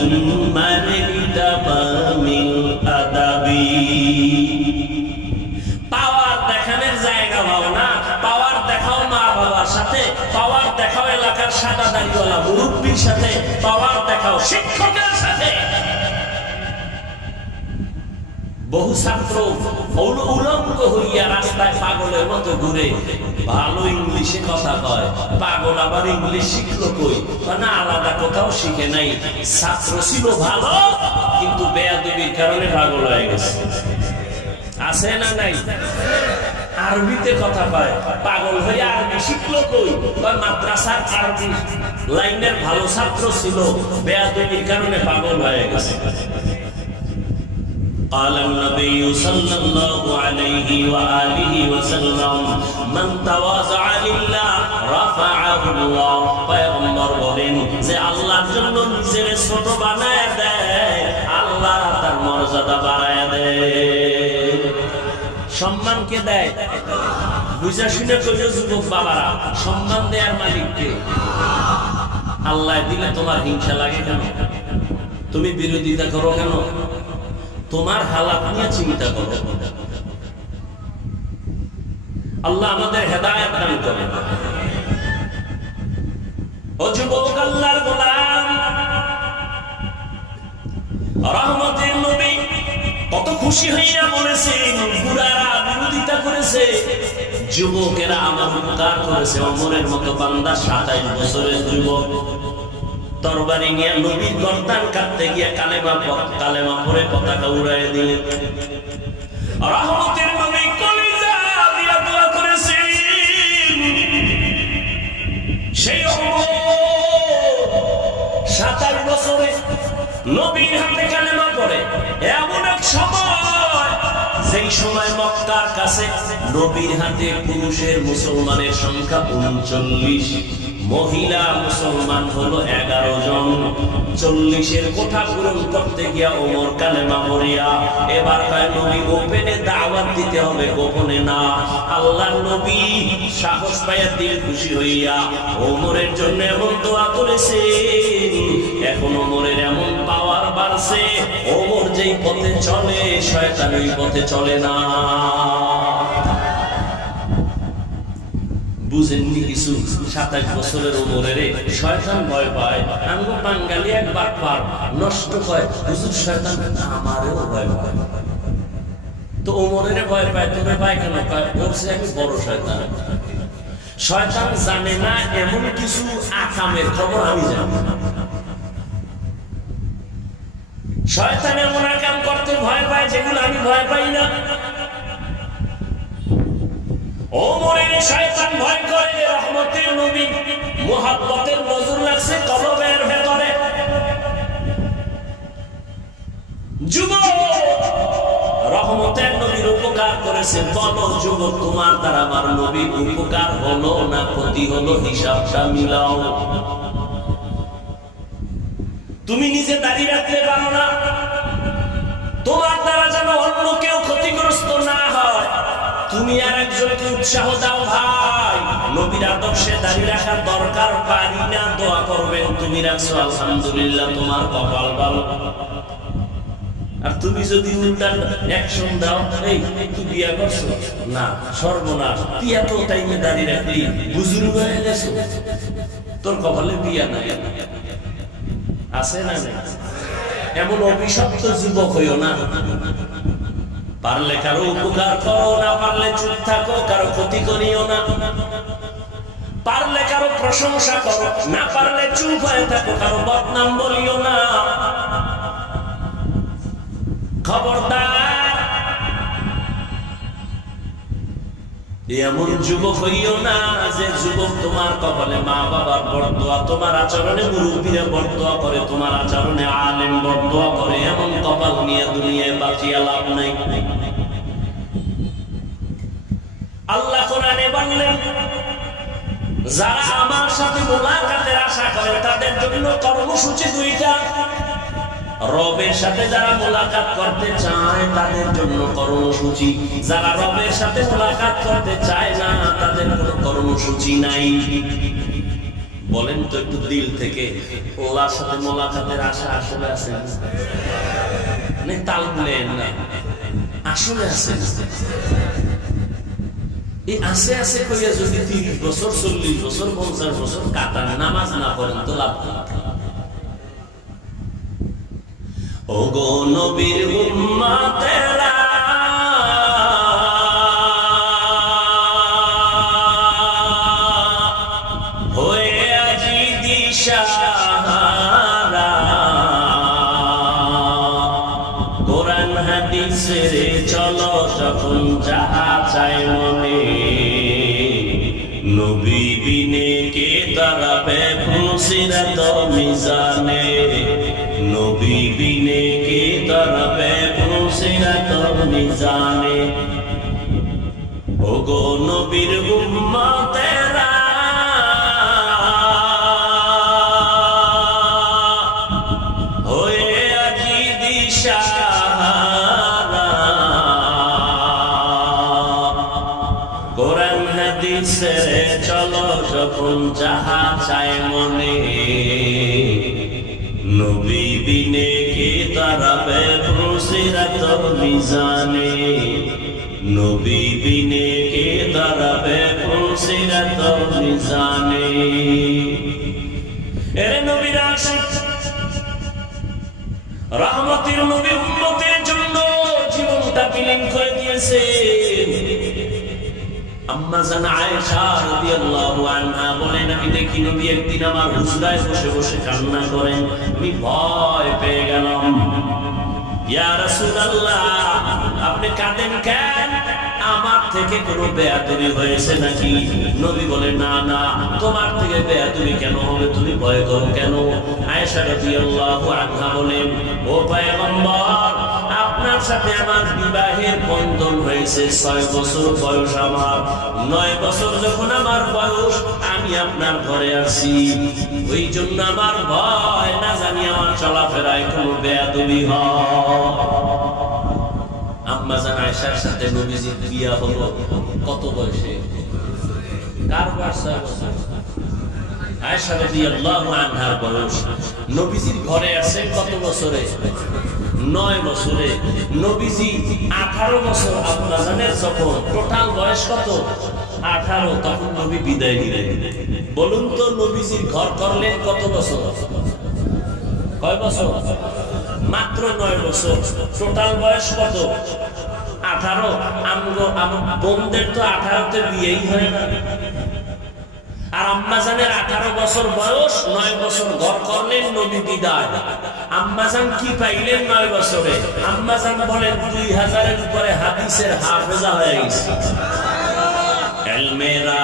مرتبة من الأدب। পাওয়ার দেখানোর জায়গা পাও না, পাওয়ার দেখাও মা বাবার সাথে, পাওয়ার দেখাও এলাকার সাদা দাড়িওয়ালা মুরব্বির সাথে, পাওয়ার দেখাও শিক্ষকের সাথে। বহু ছাত্র উলঙ্গ হইয়া রাস্তায় পাগলের মতো ঘুরে, ভালো ইংলিশে কথা কয়, পাগল আবার ইংলিশ শিখলো কই? না, আলাদা কোথাও শিখে নাই। ছাত্র ছিল ভালো, কিন্তু বেয়াদবির কারণে পাগল হয়ে গেছে। আছে না নাই? আরবিতে কথা কয়, পাগল হয়ে আরবি শিখলো কই? মাদ্রাসার আরবি লাইনের ভালো ছাত্র ছিল, বেয়াদবির কারণে পাগল হয়ে গেছে। قال النبي صلى الله عليه وآله وسلم من تواضع لله رفعه الله। পয়গম্বর বলেন যে আল্লাহর জন্য নিজের ছোট বানায় দেয়, আল্লাহ তার মর্যাদা বাড়ায় দেয়। সম্মান কে দেয়? বুঝা শুনে কইও যুবক বাবারা, সম্মান দেয়ার মালিক কে? আল্লাহ দিলে তোমার হিংসা লাগে কেন? তুমি বিরোধিতা করো কেন? তোমার হালাত নিয়ে চিন্তা করো। আল্লাহ আমাদের হেদায়েত দান করেন। ও যুবক আল্লাহর গোলাম, রহমতের নবী কত খুশি হইয়া বলেছেন, বুড়ারা বিরোধিতা করেছে, যুবকেরা আমার উপকার করেছে। ওমরের মতো বান্দা 27 বছরের যুবক তরবারি নিয়ে নবীর গর্দান কাটতে গিয়ে কালেমা পড়ে পতাকা উড়াইয়া দিলেন। রহমতের নবী কলিজা দিয়া দোয়া করেছেন, সেই 27 বছরে নবীর হাতে কালেমা পড়ে। এমন এক সময়, যেই সময় মক্কার কাছে নবীর হাতে পুরুষের মুসলমানের সংখ্যা 39, মহিলা মুসলমান হলো 11 জন। 40-এর কোঠা পূরণ করতে গিয়া ওমর কালেমা পড়িয়া এবার কয় নবী ওপেনে দাওয়াত দিতে হবে, গোপনে না। আল্লাহর নবী সাহস পাইয়া দিল খুশি হইয়া ওমরের জন্য এমন দোয়া করেছে। এখন ওমরের এমন পাওয়ার বাড়ছে, ওমর যেই পথে চলে শয়তান ওই পথে চলে না। বুঝেননি কিছু? 27 বছরের ওমরের শয়তান ভয় পায়। আমগো বাঙালি একবার পার নষ্ট হয়, হুজুর শয়তান আমারও ভয় পায়। তো ওমরের ভয় পায়, তোরে পায় কেন? পায় বলছে আমি বড় শয়তান। শয়তান জানে না এমন কিছু আকামের খবর আমি জানি। শয়তান এমন আকাম করতে ভয় পায় যেগুলো আমি ভয় পাই না। ওমরের শয়তান ভয় করে। রহমতের নবী মুহাব্বতের নজর লাগছে কলবের ভেতরে। যুবক রহমতের নবীর উপকার করেছে, বলো যুবক তোমার দ্বারা আমার নবীর উপকার হলো না ক্ষতি হলো, হিসাবটা মিলাও। তুমি নিজে দাঁড়িয়ে রাখতে পারো না, তোমার দ্বারা যেন অন্য কেউ ক্ষতিগ্রস্ত না হয়, তুমি আর একজনকে উৎসাহ দাও, ভাই নবীর আদর্শে দাঁড়িয়ে রাখার দরকার, পারি না, দোয়া করবেন, তুমি রাখছো আলহামদুলিল্লাহ, তোমার কপাল ভালো। আর তুমি যদি উল্টা অ্যাকশন দাও, এই তুই বিয়া করছো না, সর্বনাশ, তুই এত টাইমে দাঁড়িয়ে রাখলি, বুজুর্গ হয়ে গেছো, তোর কপালে বিয়া নাই, আছে না? এমন অভিশপ্ত যুবক হইও না। পারলে কারো উপকার করো, না পারলে চুপ থাকো, কারো ক্ষতি করিও না। পারলে কারো প্রশংসা করো, না পারলে চুপ হয়ে থাকো, কারো বদনাম বলিও না। খবরদার এমন যুবক হইও না যে যুবক তোমার কপালে মা বাবার বরদোয়া, তোমার আচরণে মুরব্বীরা বরদোয়া করে, তোমার আচরণে আলেম বরদোয়া করে, এমন কপাল নিয়ে দুনিয়ায় বাঁচিয়া লাভ নাই। আল্লাহ কোরআনে বললেন, যারা আমার সাথে মুলাকাতের আশা করে তাদের জন্য কর্মসূচি দুইটা। রবের সাথে যারা মুলাকাত করতে চায় তাদের জন্য কর্মসূচি, যারা রবের সাথে মুলাকাত করতে চায় না তাদের কোনো কর্মসূচি নাই। বলেন তো একটু দিল থেকে, আল্লাহর সাথে মুলাকাতের আশা আসলে আছে? তাল বলেন না, আসলে আছে? এই আছে আছে কইয়া যদি 30 বছর 40 বছর 50 বছর কাটান, নামাজ না পড়েন তো লাভ নেই। ওগো নবীর উম্মতেরা, হয়ে আজি দিশাহারা, কোরআন হাদিসের চলো যখন যাহা চাই মনে, নবী বিনে কে দাঁড়াবে ফুলসিরাত মিজানে, নবী বিনে কে দাঁড়াবে ফুলসিরাত মিজানে। ওগো নবীর উম্মতেরা, হয়ে আজি দিশাহারা, কোরআন হাদিসের চলো যখন যাহা চায় মনে, নবী বিনে কে দাঁড়াবে ফুলসিরাত মিজানে, নবী বিনে কে দাঁড়াবে ফুলসিরাত মিজানে। এরে নবীর আশিক, রহমতের নবী উম্মতের জন্য জীবনটা বিলীন করে দিয়েছে। আম্মা জান আয়েশা রাদিয়াল্লাহু আনহা বলেন, আমি দেখি নবী একদিন আমার হুজরায় বসে বসে কান্না করেন, আমি ভয় পেয়ে গেলাম। ইয়া রাসূলুল্লাহ, আপনি কাঁদেন কেন? আমার থেকে কোনো বেয়াদবি হয়েছে নাকি? নবী বলে, না না, তোমার থেকে বেয়াদবি কেন হবে, তুমি ভয় করো কেন? আয়েশা রাদিয়াল্লাহু আনহা বলেন, ও পয়গম্বর, আপনার সাথে আমার বিবাহের বন্ধন হয়েছে 6 বছর বয়স আমার, 9 বছর যখন আমার বয়স আমি আপনার ঘরে আসি, ওই জন্য আমার ভয়, না জানি আমার চলাফেরায় কোনো বেয়াদবি হয়। আম্মা জান আয়েশার সাথে নবীজির বিয়া হলো কত বয়সে? কার বয়স? আয়েশা রাদিয়াল্লাহু আনহার বয়স। নবীজির ঘরে আছে কত বছরে? 9 বছরে। নবীজি 18 বছর আম্মা জানের যখন, টোটাল বয়স কত? 18। তখন নবী বিদায় নিলেন। বলুন তো নবীজির ঘর করলেন কত বছর? কয় বছর? মাত্র 9 বছর। টোটাল বয়স কত? 18। আমার বোনদের তো 18তে বিয়েই হয় না। আর আম্মা জানের 18 বছর বয়স, 9 বছর ঘর করলেন, নবী বিদায়। আম্মা জান কি পাইলেন 9 বছরে? আম্মা জান বলেন 2000-এর উপরে হাদিসের হাফেজা হয়ে গেছে। মেরা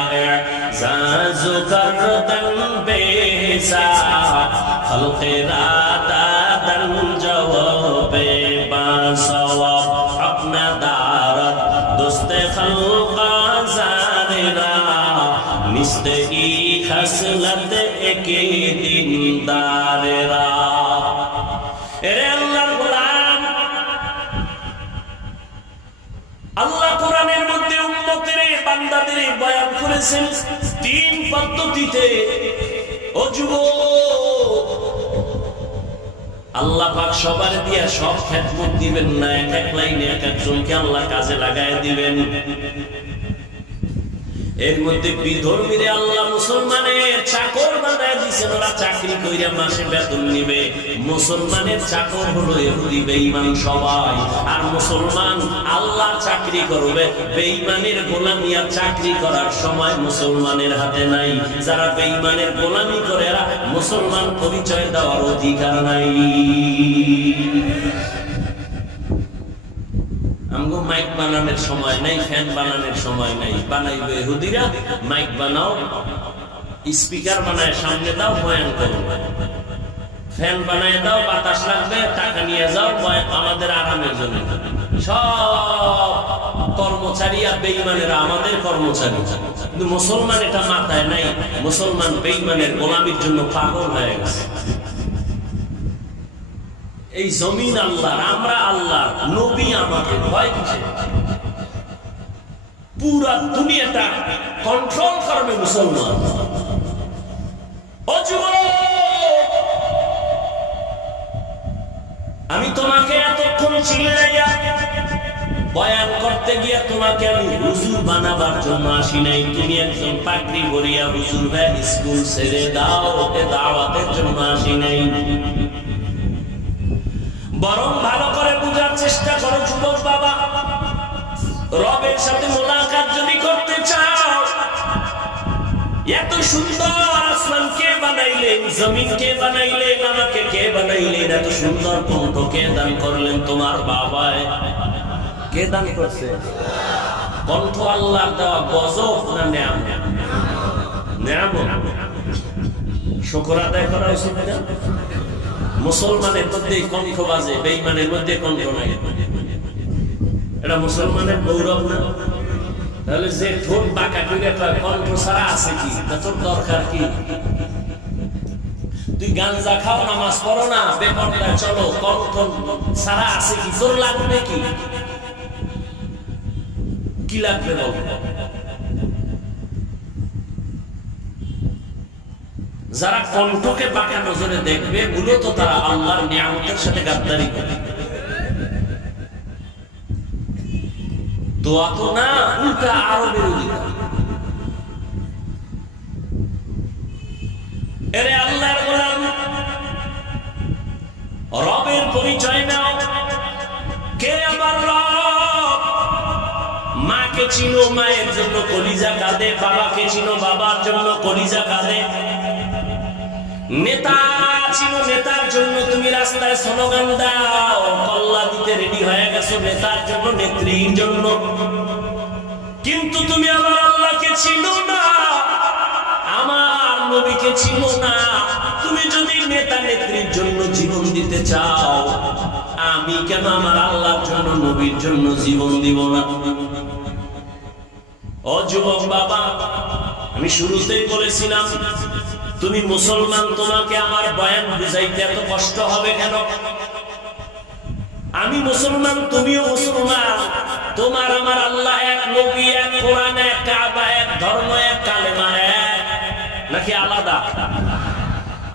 জাজু করদন বেসা, খলকে রাতা দন জওয়াবে বাসওয়াব আপনা দারত দোস্তে খলকা জারেরা নিস্তে ই খসলত একে দিনদারেরা। এরে আল্লাহর গোলাম, আল্লাহ কোরআনের মধ্যে উম্মতের বান্দাদের বয়ান করেছেন তিন পদ্ধতিতে। ও যুবক, আল্লাহ পাক সবার দিয়া সব খেদমত দিবেন না, এক এক লাইনে এক একজনকে আল্লাহ কাজে লাগায় দিবেন। এর মধ্যে বিধর্মীরে আল্লাহ মুসলমানের চাকর বানায় দিয়েছেন, ওরা চাকরি কইরা মাসে বেতন নিবে। মুসলমানের চাকর হলো ইহুদি বেঈমান সবাই, আর মুসলমান আল্লাহর চাকরি করবে। বেঈমানের গোলামি আর চাকরি করার সময় মুসলমানের হাতে নাই। যারা বেঈমানের গোলামি করে এরা মুসলমান পরিচয় দেওয়ার অধিকার নাই। আমগো মাইক বানানোর সময় নাই, ফ্যান বানানোর সময় নাই, বানাইবে ইহুদিরা। মাইক বানাও, স্পিকার বানায় সামনে দাও, বয়ান করো। ফ্যান বানায় দাও, বাতাস লাগবে, টাকা নিয়ে যাও, আমাদের আরামের জন্য। সব কর্মচারী আর বেঈমানেরা আমাদের কর্মচারী, কিন্তু মুসলমান এটা মাথায় নাই। মুসলমান বেঈমানের গোলামির জন্য পাগল হয়ে গেছে। এই জমিন আল্লাহর, আমরা আল্লাহর, নবী আমাকে ভয় কিসে? পুরা দুনিয়াটা কন্ট্রোল করবে মুসলমান। ও যুবক, আমি তোমাকে এতক্ষণ চিল্লাইয়া বয়ান করতে গিয়ে তোমাকে আমি হুজুর বানাবার জন্য আসি নাই। তুমি একজন পাগড়ি পরিয়া হুজুর ভাই স্কুল ছেড়ে দাও, ওকে দাওয়াতের জন্য আসি নাই। বরং ভালো করে বুঝার চেষ্টা করো যুবক বাবা, রবের সাথে মোলাকাত যদি করতে চাও, এত সুন্দর আসমান কে বানাইলেন, জমিন কে বানাইলেন, আমাকে কে বানাইলেন, এত সুন্দর কণ্ঠ কে দান করলেন? তোমার বাবায়। কে দান করছে? কণ্ঠ আল্লাহ দেওয়া গজব না নেয়ামত? নেয়ামত। শুকর আদায় করা উচিত না? মুসলমানের মধ্যে কণ্ঠ বাজে, বেঈমানের মধ্যে কণ্ঠ নাই। এটা মুসলমানের গৌরব না? তাহলে যে ঠোঁট বাঁকা করে কণ্ঠ ছাড়া আছে কি, তোর দরকার কি? তুই গাঞ্জা খাও, নামাজ পড়ো না, বেপরদা চলো, কণ্ঠ ছাড়া আছে কি? তোর লাগবে কি? কি লাগবে বল? যারা কণ্ঠকে বাঁকা নজরে দেখবে, মূলত তারা আল্লাহর নিয়ামতের সাথে গাদ্দারি করে। দোয়া তো না, উল্টা আরো বিরোধিতা। এরে আল্লাহর গোলাম, রবের পরিচয় নাও। কে আমার রব? মাকে চিনো, মায়ের জন্য কলিজা কাঁদে। বাবাকে চিনো, বাবার জন্য কলিজা কাঁদে। নেতা ছিল, নেতার জন্য তুমি রাস্তায় স্লোগান দাও, কল্লা দিতে রেডি হয়ে গেছো নেতার জন্য, নেত্রীর জন্য। কিন্তু তুমি আমার আল্লাহকে চিনো না, আমার নবীকে চিনো না। তুমি যদি নেতা নেত্রীর জন্য জীবন দিতে চাও, আমি কেন আমার আল্লাহর জন্য, নবীর জন্য জীবন দিব না? ও যুবক বাবা, আমি শুরুতেই বলেছিলাম তুমি মুসলমান, তোমাকে আমার বয়ান বুঝাইতে এত কষ্ট হবে কেন? আমি মুসলমান, তুমিও মুসলমান। তোমার আমার আল্লাহ এক, নবী এক, কোরআন এক, কাবা এক, ধর্ম এক, কালেমা এক, নাকি আলাদা?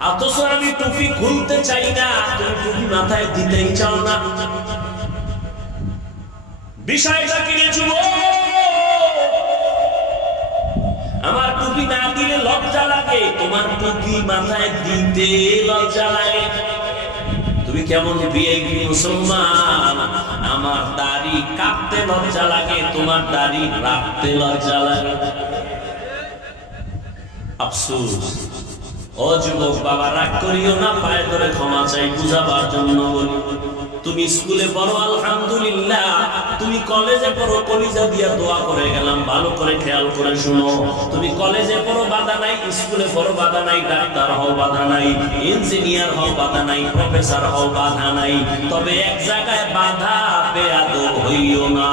অথচ আমি টুপি খুলতে চাই না, তুমি টুপি মাথায় দিতেই চাও না। বিষয়টা কি রে যুবক? আমার টুপি না দিলে লজ্জা লাগে, তোমার টুপি মাথায় দিতে লজ্জা লাগে। তুমি কেমন ভিআইপি মুসলমান, আমার দাড়ি কাটতে লজ্জা লাগে, তোমার দাড়ি রাখতে লজ্জা লাগে। আফসোস। ও যুবক বাবা, রাগ করিও না, পায়ে ধরে ক্ষমা চাই, বুঝাবার জন্য বলি। তুমি স্কুলে পড়ো আলহামদুলিল্লাহ, তুমি কলেজে পড়ো কলিজা দিয়া দোয়া করে গেলাম, ভালো করে খেয়াল করে শুনো। তুমি কলেজে পড়ো বাধা নাই, স্কুলে পড়ো বাধা নাই, ডাক্তার হও বাধা নাই, ইঞ্জিনিয়ার হও বাধা নাই, প্রফেসর হও বাধা নাই, তবে এক জায়গায় বাধা, বেয়াদব হইও না,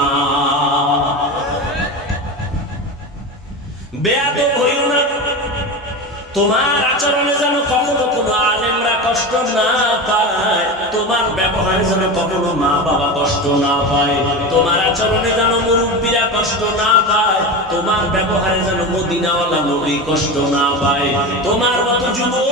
বেয়াদব হইও না। তোমার আচরণে যেন কখনো কোনো আলেমরা কষ্ট না পায়, তোমার ব্যবহারে যেন কখনো মা বাবা কষ্ট না পায়, তোমার আচরণে যেন মুরব্বীরা কষ্ট না পায়, তোমার ব্যবহারে যেন মদিনাওয়ালা নবী কষ্ট না পায়। তোমার মতো যুবক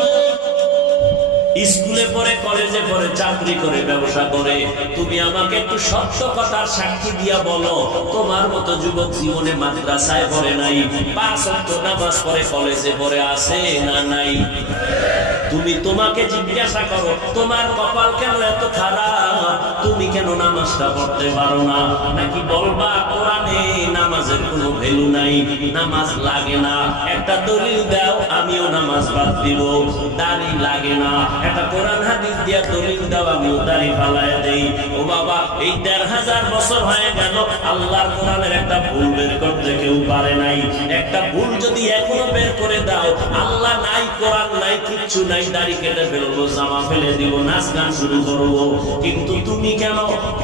স্কুলে পড়ে, কলেজে পড়ে, চাকরি করে, ব্যবসা করে, তুমি আমাকে একটু সত্য কথার সাক্ষী দিয়া বলো, তোমার মতো যুবক জীবনে মাদ্রাসায় পড়ে নাই, 5 ওয়াক্ত নামাজ পড়ে, কলেজে পড়ে আছে না নাই? তুমি তোমাকে জিজ্ঞাসা করো, তোমার কপাল কেন এত খারাপ, তুমি কেন নামাজটা পড়তে পারো না? নাকি বলবা কোরআনে নামাজের কোনো ভ্যালু নাই, নামাজ লাগে না, একটা দলিল দাও আমিও নামাজ বাদ দিব, দাড়ি লাগে না, একটা কোরআন হাদিস দিয়া দলিল দাও আমিও দাড়ি ফালায় দেই। ও বাবা, এই 1500 বছর হয়ে গেল, আল্লাহর কোরআনের একটা ভুল বের করতে কেউ পারে নাই। একটা ভুল যদি এখনো বের করে দাও, আল্লাহ নাই, কোরআন নাই, কিচ্ছু নাই, দাড়ি কেটে ফেলবো, জামা ফেলে দিব, নাচ গান শুরু করবো। কিন্তু তুমি কেন?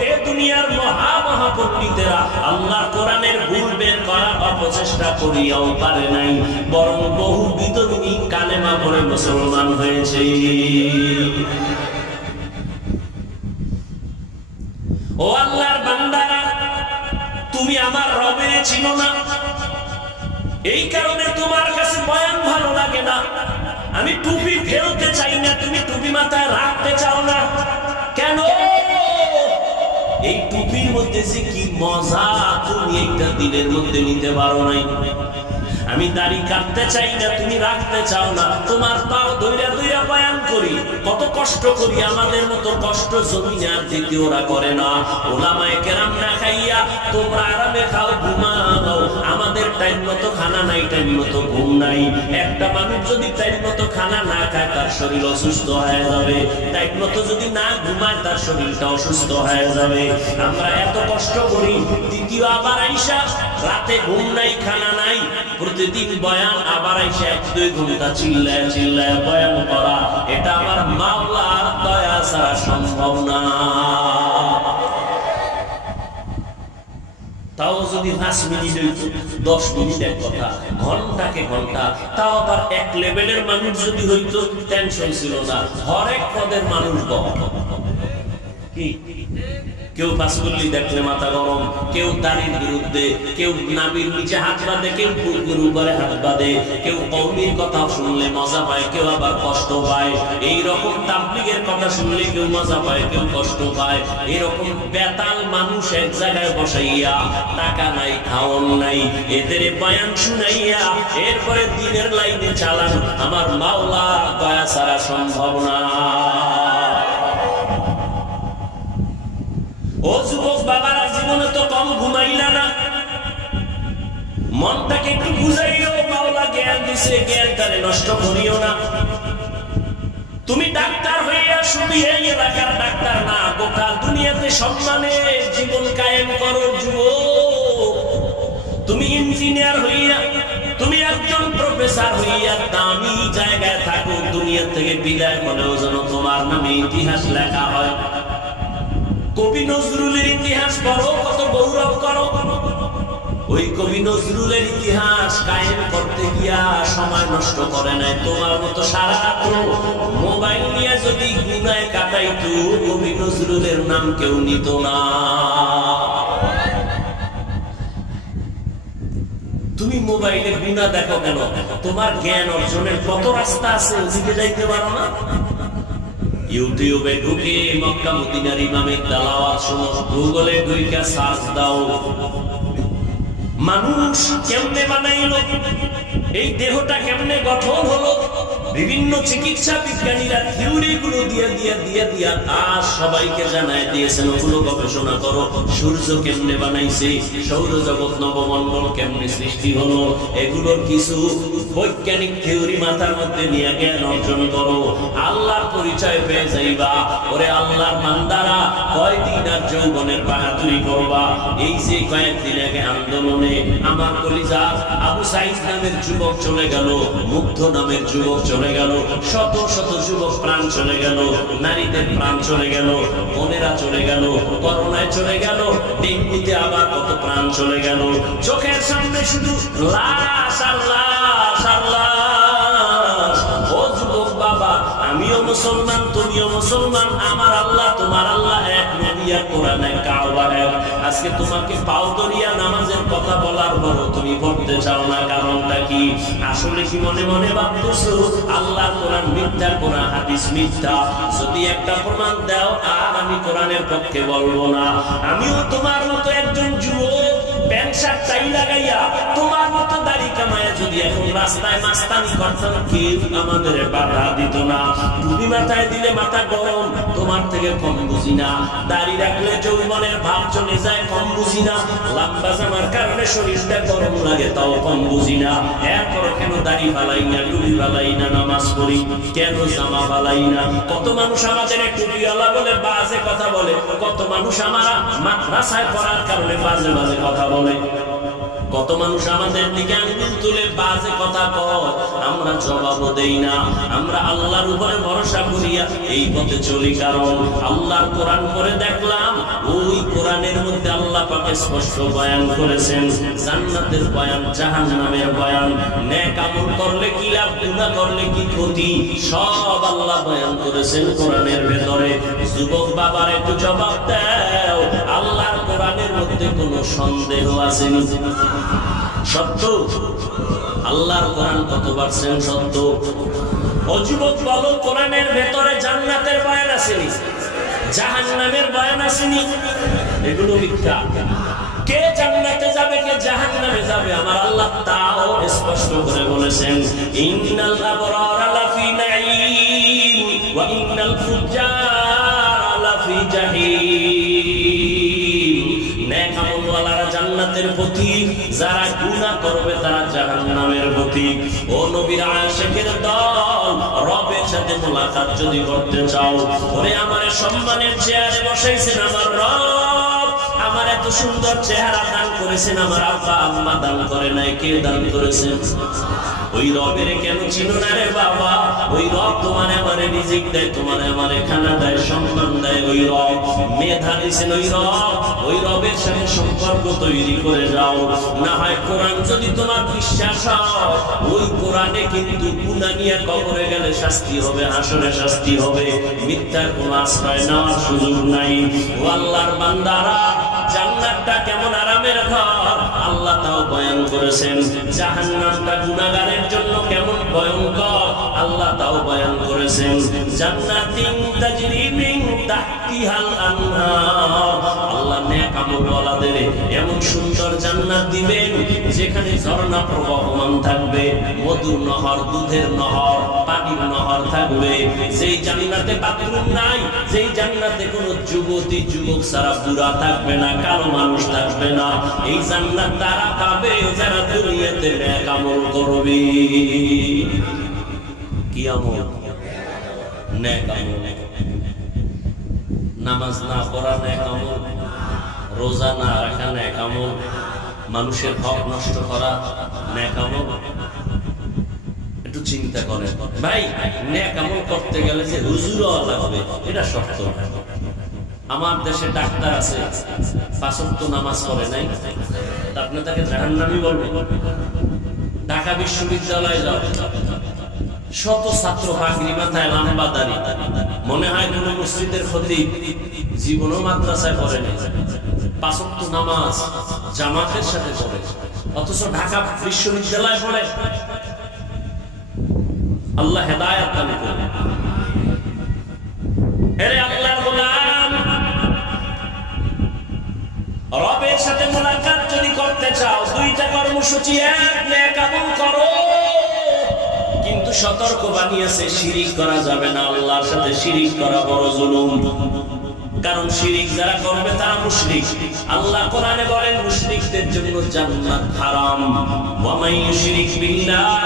এ দুনিয়ার মহা মহা পণ্ডিতেরা আল্লাহর কোরআনের ভুল বের করার অপচেষ্টা করিয়াও পারে নাই, বরং বহু বিধর্মী কালেমা পড়ে মুসলমান হয়েছে। ও আল্লাহর বান্দারা, তুমি আমার রবের চিনো না, এই কারণে তোমার কাছে বয়ান ভালো লাগে না। আমি টুপি ফেলতে চাই না, তুমি টুপি মাথায় রাখতে চাও না কেন? এই টুপির মধ্যে যে কি মজা, তুমি একটা দিনের মধ্যে নিতে পারো নাই। আমি দাড়ি কাটতে চাই না, তুমি রাখতে চাও না। তোমার পাও ধইরা ধইরা বয়ান করি, কত কষ্ট করি, আমাদের মতো কষ্ট জমিনে আর দ্বিতীয়রা করে না। ওলামায়ে কেরাম না খাইয়া তোমরা আরামে খাও, ঘুমাও, আমাদের টাইম মতো খানা নাই, টাইম মতো ঘুম নাই। একটা মানুষ যদি টাইম মতো খানা না খায়, তার শরীর অসুস্থ হয়ে যাবে, টাইম মতো যদি না ঘুমায়, তার শরীরটা অসুস্থ হয়ে যাবে। আমরা এত কষ্ট করি, দ্বিতীয় আবার আইসা রাতে ঘুম নাই, খানা নাই, প্রতিদিন বয়ান, আবার আইসা 1-2 ঘন্টা চিল্লায় চিল্লায় বয়ান করা, এটা আমার মাওলার দয়া ছাড়া সম্ভব না। তাও যদি 5 মিনিট হইতো, 10 মিনিট এক কথা, ঘন্টাকে ঘন্টা, তাও আবার এক লেভেলের মানুষ যদি হইতো, টেনশন ছিল না। হরেক পদের মানুষ কি, কেউ পাঁচগুলি দেখলে মাথা গরম, কেউ দাড়ির বিরুদ্ধে, কেউ নাবির নিচে হাত বাঁধে, কেউ বুকের উপরে হাত বাঁধে, কেউ কওমির কথা শুনলে মজা পায়, কেউ আবার কষ্ট পায়। এইরকম তাবলীগের কথা শুনলে কেউ মজা পায়, কেউ কষ্ট পায়। এরকম বেতাল মানুষ এক জায়গায় বসাইয়া, টাকা নাই, খাওয়ান নাই, এদের বয়ান শুনাইয়া এরপরে দিনের লাইনে চালান, আমার মাওলা দয়া ছাড়া সম্ভব না। ও যুবক বাবারা, জীবনে তো কম ঘুমাইলা না, মনটাকে একটু বুঝাইও, মাওলা জ্ঞান দিছে, জ্ঞানটারে নষ্ট করিও না। তুমি ডাক্তার হইয়া শুধু এই এলাকার ডাক্তার না, গোটা দুনিয়াতে সম্মানে জীবন কায়েম করো যুবক। তুমি ইঞ্জিনিয়ার হইয়া, তুমি একজন প্রফেসর হইয়া দামি জায়গায় থাকো, দুনিয়া থেকে বিদায় হলেও যেন তোমার নামে ইতিহাস লেখা হয়। কবি নজরুলের ইতিহাস পড়ো, কত গৌরব করো। ওই কবি নজরুলের ইতিহাস কায়েম করতে গিয়া সময় নষ্ট করে নাই। তোমার মতো সারা রাত মোবাইল নিয়ে যদি গুনায় কাটাইতো, কবি নজরুলের নাম কেউ নিত না। তুমি মোবাইলে গুনাহ দেখো কেন? তোমার জ্ঞান অর্জনের কত রাস্তা আছে, ওদিকে যাইতে পারো না? ইউটিউবে ঢুকে মক্কা মদিনার ইমামের তেলাওয়াত শোনো, গুগলে ঢুকে সার্চ দাও, মানুষ কেমনে বানাইলো, এই দেহটা কেমনে গঠন হলো, বিভিন্ন চিকিৎসা বিজ্ঞানীরা থিওরি গুলো দিয়ে আজ সবাইকে জানায় দিয়েছেন, ওগুলো গবেষণা করো। সূর্য কেমনে বানাইছে, সৌরজগৎ নবমণ্ডল কেমনে সৃষ্টি হলো, এগুলোর কিছু বৈজ্ঞানিক থিওরি মাথার মধ্যে নিয়ে জ্ঞান অর্জন করো। আল্লাহর পরিচয় পেয়ে যাইবা। ওরে আল্লাহর বান্দারা, কয়দিন আর যৌবনের বাহাদুরি করবা? এই যে কয়েকদিন আগে আন্দোলনে আমার কলিজা আবু সাইদ নামের যুবক চলে গেল, মুগ্ধ নামের যুবক চলে গেল, শত শত যুবক প্রাণ চলে গেল, নারীদের প্রাণ চলে গেল, বোনেরা চলে গেল, করোনায় চলে গেল, ডেঙ্গুতে আবার কত প্রাণ চলে গেল। চোখের সামনে শুধু লাশ আর লাশ আর লাশ। ও যুবক বাবা, আমিও মুসলমান, তুমিও মুসলমান, আমার আল্লাহ তোমার আল্লাহ এক, নবী এক, কোরআন এক, কাবা এক। আজকে তোমাকে পাও দরিয়া নামাজের কথা বলার পরও তুমি পড়তে চাও না, কারণটা কি? আসলে কি মনে মনে ভাবতেছো আল্লাহর কোরআন মিথ্যা, কোরআন হাদিস মিথ্যা? যদি একটা প্রমাণ দাও আর আমি কোরআনের পক্ষে বলবো না। আমিও তোমার মতো একজন যুবক, প্যান্ট শার্ট টাই লাগাইয়া তোমার মতো দাড়ি কামায়া যদি এখন রাস্তায় মাস্তানি করতাম, কেউ আমাদের বাধা দিত না। টুপি মাথায় দিলে মাথা গরম, তোমার থেকে কম বুঝি না। দাড়ি রাখলে যৌবনের ভাব চলে যায়, কম বুঝি না। লম্বা জামার কারণে শরীরটা গরম লাগে, তাও কম বুঝি না। এরপর কেন দাড়ি ফালাই না, টুপি ফালাই না, নামাজ পড়ি কেন, জামা ফালাই না? কত মানুষ আমাদের টুপিওয়ালা বলে বাজে কথা বলে, কত মানুষ আমরা মাদ্রাসায় পড়ার কারণে বাজে বাজে কথা বলে, কত মানুষ আমাদের দিকে আঙ্গুল তুলে বাজে কথা কয়, আমরা জবাব দেই না। আমরা আল্লাহর উপরে ভরসা করিয়া এই পথে চলি, কারণ আল্লাহর কোরআন পড়ে দেখলাম ওই কোরআনের মধ্যে আল্লাহ পাক স্পষ্ট বয়ান করেছেন জান্নাতের বয়ান, জাহান্নামের বয়ান, নেক আমল করলে কি লাভ, গুনাহ করলে কি ক্ষতি, সব আল্লাহ বয়ান করেছেন কোরআনের ভেতরে। যুবক বাবার একটু জবাব দাও, আল্লাহর কোরআনের মধ্যে কোনো সন্দেহ আসেনি? সত্য। আল্লাহর কোরআন কত পারছেন সত্য? ও যুবক বলো, কোরআনের ভেতরে জান্নাতের বয়ান আসেনি, জাহান্নামের বয়ান আসেনি? এগুলো মিথ্যা। কে জান্নাতে যাবে, কে জাহান্নামে যাবে, আমার আল্লাহ তাও স্পষ্ট করে বলেছেন, ইন্নাল আবরারা লাফি নাঈম ওয়া ইন্নাল ফুজ্জারা লাফি জাহিম। নেক আমলওয়ালারা জান্নাতের পথিক, যারা গুনাহ করবে তারা জাহান্নামের পথিক। ও নবীর আশিকের দল, রবের সাথে মুলাকাত যদি করতে চাও, ওরে আমার সম্মানের চেয়ারে বসাইছেন আমার রব, আমার এত সুন্দর চেহারা দান করেছেন আমার আব্বা আম্মা দান করে নাই, কে দান করেছেন? ওই রবের কেন চিনো না রে বাবা? ওই রব তোমার আমারে রিজিক দেয়, তোমার আমারে খানা দেয়, সম্মান দেয়। ওই রব মেধা দিয়েছেন, ওই রবের সাথে সম্পর্ক তৈরি করে যাও। না হয় কোরআন যদি তোমার বিশ্বাস হয়, ওই কোরআনে কিন্তু গুনাহ নিয়ে কবরে গেলে শাস্তি হবে, হাসরে শাস্তি হবে, মিথ্যার কোনো আশ্রয় নেওয়ার সুযোগ নাই। ও আল্লাহর বান্দারা, জান্নাতটা কেমন আরামের ঘর আল্লাহ তাও বয়ান করেছেন, জাহান্নামটা গুনাহগারের জন্য কেমন ভয়ঙ্কর আল্লাহ তাও বয়ান করেছেন। জান্নাতিন তাজরি মিন তাহতিহাল আনহার, আল্লাহ নেক আমলওয়ালাদের এমন সুন্দর জান্নাত দিবেন যেখানে ঝর্ণা প্রবাহমান থাকবে, মধুর নহর, দুধের নহর, পানির নহর থাকবে। যেই জান্নাতে বাথরুম নাই, যেই জান্নাতে কোনো যুবতী যুবক ছাড়া বুড়া থাকবে না, কালো মানুষ থাকবে না, এই জান্নাত তারা পাবে যারা দুনিয়াতে নেক আমল করবে। কি আমল? নেক আমল। নামাজ না পড়া নেক আমল, রোজা না রাখা নেক আমল, মানুষের হক নষ্ট করা নেক আমল। একটু চিন্তা করেন ভাই, নেক আমল করতে গেলে যে হুজুর হওয়া লাগবে এটা সত্য না। আমার দেশে ডাক্তার আছে, পাঁচ ওয়াক্ত নামাজ পড়ে নাই, আপনি তাকে জাহান্নামী বলবেন? ঢাকা বিশ্ববিদ্যালয়ে যাও, শত ছাত্র পাগড়ি মাথায়, লম্বা দাড়ি, মনে হয় কোন মসজিদের খতিব, জীবনও মাদ্রাসায় পড়ে নাই, পাঁচ ওয়াক্ত নামাজ জামাতের সাথে পড়ে, অথচ ঢাকা বিশ্ববিদ্যালয়ে পড়ে। আল্লাহ হেদায়েত দান করুন। এরে আল্লাহর গোলাম, রবের সাথে মুলাকাত যদি করতে চাও, দুইটা কর্মসূচি, এক নেক আমল করো। কিন্তু সতর্ক বানিয়েছে শিরিক করা যাবে না, আল্লাহর সাথে শিরিক করা বড় জুলুম। কারণ শিরিক যারা করবে তারা মুশরিক। আল্লাহ কোরআনে বলেন মুশরিকদের জন্য জান্নাত হারাম। ওয়া মান ইউশরিক বিল্লাহ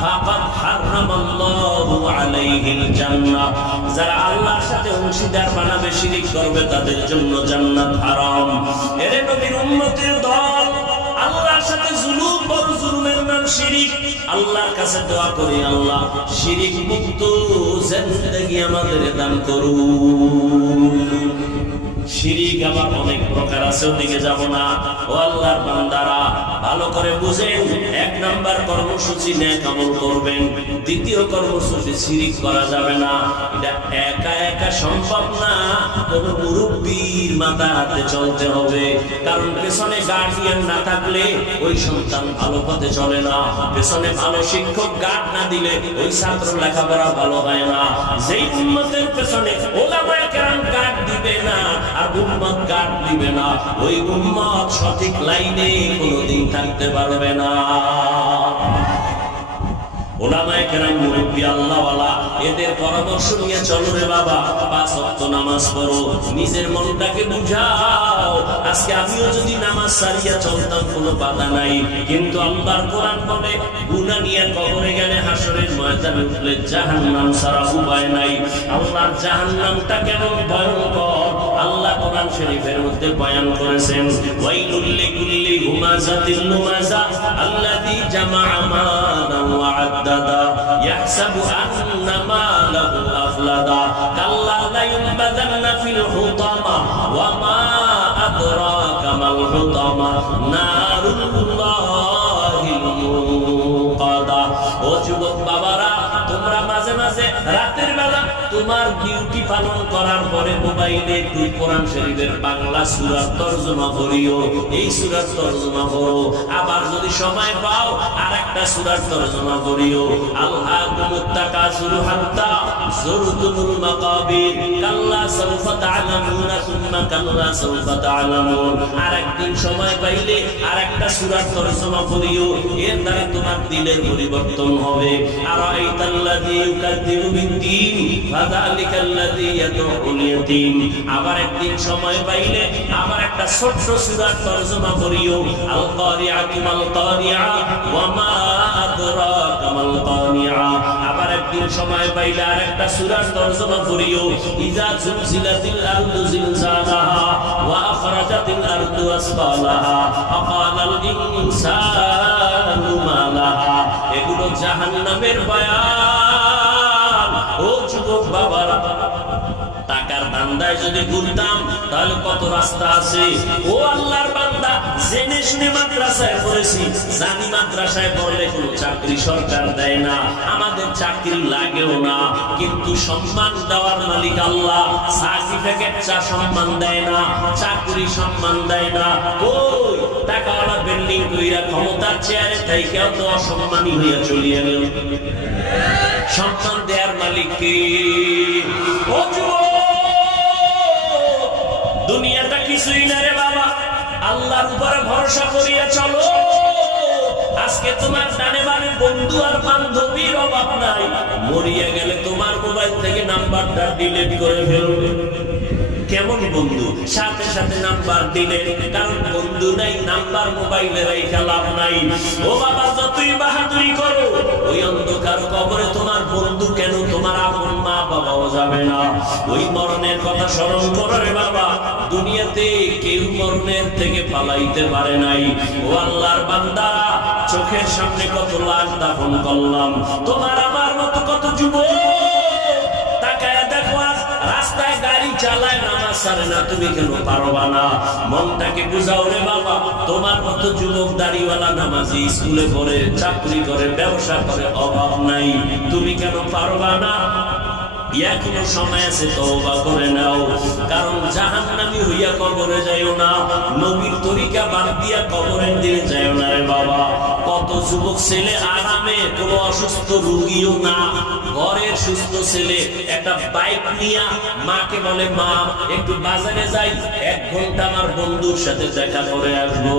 ফাকাদ হারামাল্লাহু আলাইহিল জান্নাহ। যারা আল্লাহর সাথে অংশীদার বানাবে, শিরিক করবে, তাদের জন্য জান্নাত হারাম। এরে নবীর উম্মতের দল, আল্লাহর সাথে জুলুম, বড় জুলুমের নাম শিরিক। আল্লাহর কাছে দোয়া করি, আল্লাহ শিরিক মুক্ত জিন্দেগি আমাদের দান করুন। শিরিক আবার অনেক প্রকার আছে, ওদিকে যাব না। ও আল্লাহর বান্দারা, ভালো করে বুঝেন। এক নাম্বার কর্মসূচি নেক আমল করবেন। দ্বিতীয় কর্মসূচি শিরিক করা যাবে না। এটা একা একা সম্ভব না, কোন মুরব্বীর মাথা হাতে চলতে হবে। কারণ পেছনে গার্ডিয়ান না থাকলে ওই সন্তান ভালো পথে চলে না। পেছনে ভালো শিক্ষক গার্ড না দিলে ওই ছাত্র লেখাপড়া ভালো হয় না। যেই উম্মতের পেছনে ওলামায়ে কেরাম গার্ড দিবে না আর উম্মত গার্ড দিবে না, ওই উম্মত সঠিক লাইনে কোনোদিন থাকতে পারবে না। ওলামায়ে কেরাম মুরব্বি আল্লাহওয়ালা, এদের পরামর্শ নিয়ে চলো রে বাবা, 5 ওয়াক্ত নামাজ পড়ো, নিজের মনটাকে বুঝাও। আজকে আমিও যদি নামাজ সারিয়া চলতাম কোনো বাধা নাই, কিন্তু আল্লাহর কোরআন বলে গুনাহ নিয়ে কবরে গেলে, হাসরের ময়দানে উঠলে জাহান্নাম ছাড়া উপায় নাই। আল্লাহর জাহান্নামটা কেমন ভয়ঙ্কর আল্লাহ কোরআন শরীফের মধ্যে বয়ান করেছেন। ওয়াইলুল লিকুল্লি হুমাযাতিল লুমাযা আল্লাযী জামাআ মালান ওয়া আদ্দাদা ইয়াহসাবু আন্না মালাহু আখলাদা কাল্লা লা ইউনবাযান্না ফিল হুতামা ওয়া মা আদরাকা মাল হুতামা নারুল্লাহিল মুকাদা। ও যুবক বাবারা, তোমরা মাঝে মাঝে রাতের বেলা তোমার ডিউটি পালন করার পরে মোবাইলে তুই কোরআন শরীফের বাংলা সূরার তরজমা পড়িও, এই সূরার তরজমা পড়ো। আবার যদি সময় পাও আরেকটা সূরার তরজমা পড়িও। আলহাকুমুত তাকাসুরু হাত্তা যুরতুমুল মাকাবির কাল্লা সাউফা তা'লামুনা সুম্মা কাল্লা সাউফা তা'লামুন। আরেকদিন সময় পাইলে আরেকটা সূরার তরজমা পড়িও, এর দ্বারা তোমার দিলের পরিবর্তন হবে। আরাইতাল্লাযী ইউকাযযিবু বিদ্দীন ফাযালিকাল্লাযী ইয়াদউল ইয়াতীম। আবার একদিন সময় পাইলে আবার একটা ছোট্ট সূরার তরজমা পড়িও। আল কারিআতু মাল কারিআ ওয়া মা আদরাকা মাল কারিআ। আবার একদিন সময় পাইলে আরেকটা সূরার তরজমা পড়িও। ইযা জুলজিলাতিল আরদু জিলজালাহা ওয়া আখরাজাতিল আরদু আসফালাহা ফাকালাল ইনসানু মা লাহা। এগুলো জাহান্নামের বয়ান। ও যুবক বাবারা, টাকার ধান্দায় যদি ঘুরতাম তাহলে কত রাস্তা আছে। ও আল্লাহর বান্দা, জেনে শুনে মাদ্রাসায় পড়েছি, জানি মাদ্রাসায় পড়লে কোনো চাকরি সরকার দেয় না, আমাদের চাকরি লাগেও না, কিন্তু সম্মান দেওয়ার মালিক আল্লাহ। সার্টিফিকেট চা সম্মান দেয় না, চাকরি সম্মান দেয় না। ওই টাকাওয়ালা বিল্ডিং কইরা ক্ষমতার চেয়ারে থাইকেও তো অসম্মানী হইয়া চলিয়া গেল। সম্মান দেওয়ার মালিক কে? ও যুবক, দুনিয়াটা কিছুই না রে বাবা, আল্লাহর উপরে ভরসা করিয়া চলো। আজকে তোমার ডানে বামে বন্ধু আর বান্ধবীর অভাব নাই, মরিয়া গেলে তোমার মোবাইল থেকে নাম্বারটা ডিলিট করে ফেলবে। কেমন বন্ধু? সাথে সাথে নাম্বার দিলে, কারণ বন্ধু নাই, নাম্বার মোবাইলে রাইখা লাভ নাই। ও বাবা, যতই বাহাদুরি করো, ওই অন্ধকার কবরে তোমার বন্ধু কেন, তোমার আপন মা বাবাও যাবে না। ওই মরণের কথা স্মরণ করো রে বাবা। দুনিয়াতে কেউ মরণের থেকে পালাইতে পারে নাই। ও আল্লাহর বান্দা, চোখের সামনে কত লাশ দাফন করলাম, তোমার আমার মতো কত যুবক তাকায়া দেখো, রাস্তায় গাড়ি চালায়, নামাজ ছাড়ে না, তুমি কেন পারবা না? মনটাকে বুঝাও রে বাবা। তোমার মতো যুবক দাড়িওয়ালা নামাজি, স্কুলে পড়ে, চাকরি করে, ব্যবসা করে, অভাব নাই, তুমি কেন পারবা না? এখনো সময় আছে, তওবা করে নাও, কারণ জাহান্নামী হইয়া কবরে যাইও না, নবীর তরিকা বাদ দিয়া কবরের দিকে যাইও না রে বাবা। কত যুবক ছেলে আরামে, কোনো অসুস্থ রোগীও না, ঘরের সুস্থ ছেলে একটা বাইক নিয়া মাকে বলে, মা একটু বাজারে যাই, 1 ঘন্টা আমার বন্ধুর সাথে দেখা করে আসবো।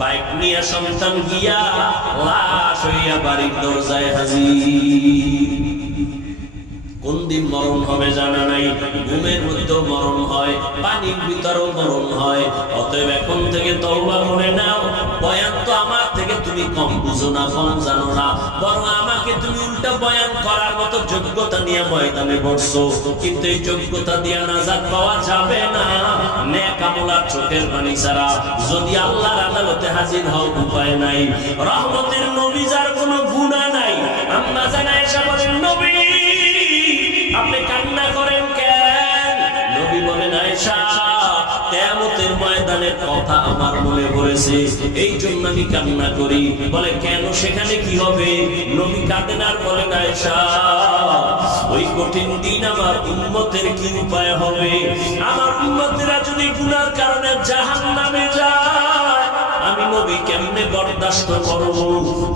বাইক নিয়ে সন্তান গিয়া লাশ হইয়া বাড়ির দরজায় হাজির। কোন দিন মরণ হবে জানা নাই, ঘুমের মধ্যেও মরণ হয়, পানির ভিতরেও মরণ হয়। অতএব এখন থেকে তওবা করে নাও। বয়ান তো আমার থেকে তুমি কম বুঝো না, কম জানো না, বরং আমাকে তুমি উল্টা বয়ান করার মতো যোগ্যতা নিয়ে ময়দানে বসছো, কিন্তু এই যোগ্যতা দিয়ে নাজাত পাওয়া যাবে না নেক আমল আর চোখের পানি ছাড়া। যদি আল্লাহর আদালতে হাজির হও, উপায় নাই। রহমতের নবী যার কোনো গুনাহ নাই, আম্মা জান আয়েশা বলেন, নবী আপনি কান্না করেন কেন? নবী বলেন, আয়েশা কিয়ামতের ময়দানের কথা আমার মনে পড়েছে, এই জন্য আমি কান্না করি। বলে, কেন, সেখানে কি হবে? নবী কাঁদেন আর বলেন, আয়েশা ওই কঠিন দিন আমার উম্মতের কি উপায় হবে? আমার উম্মতেরা যদি গুনার কারণে জাহান্নামে যায়, আমি নবী কেমনে বরদাস্ত করব?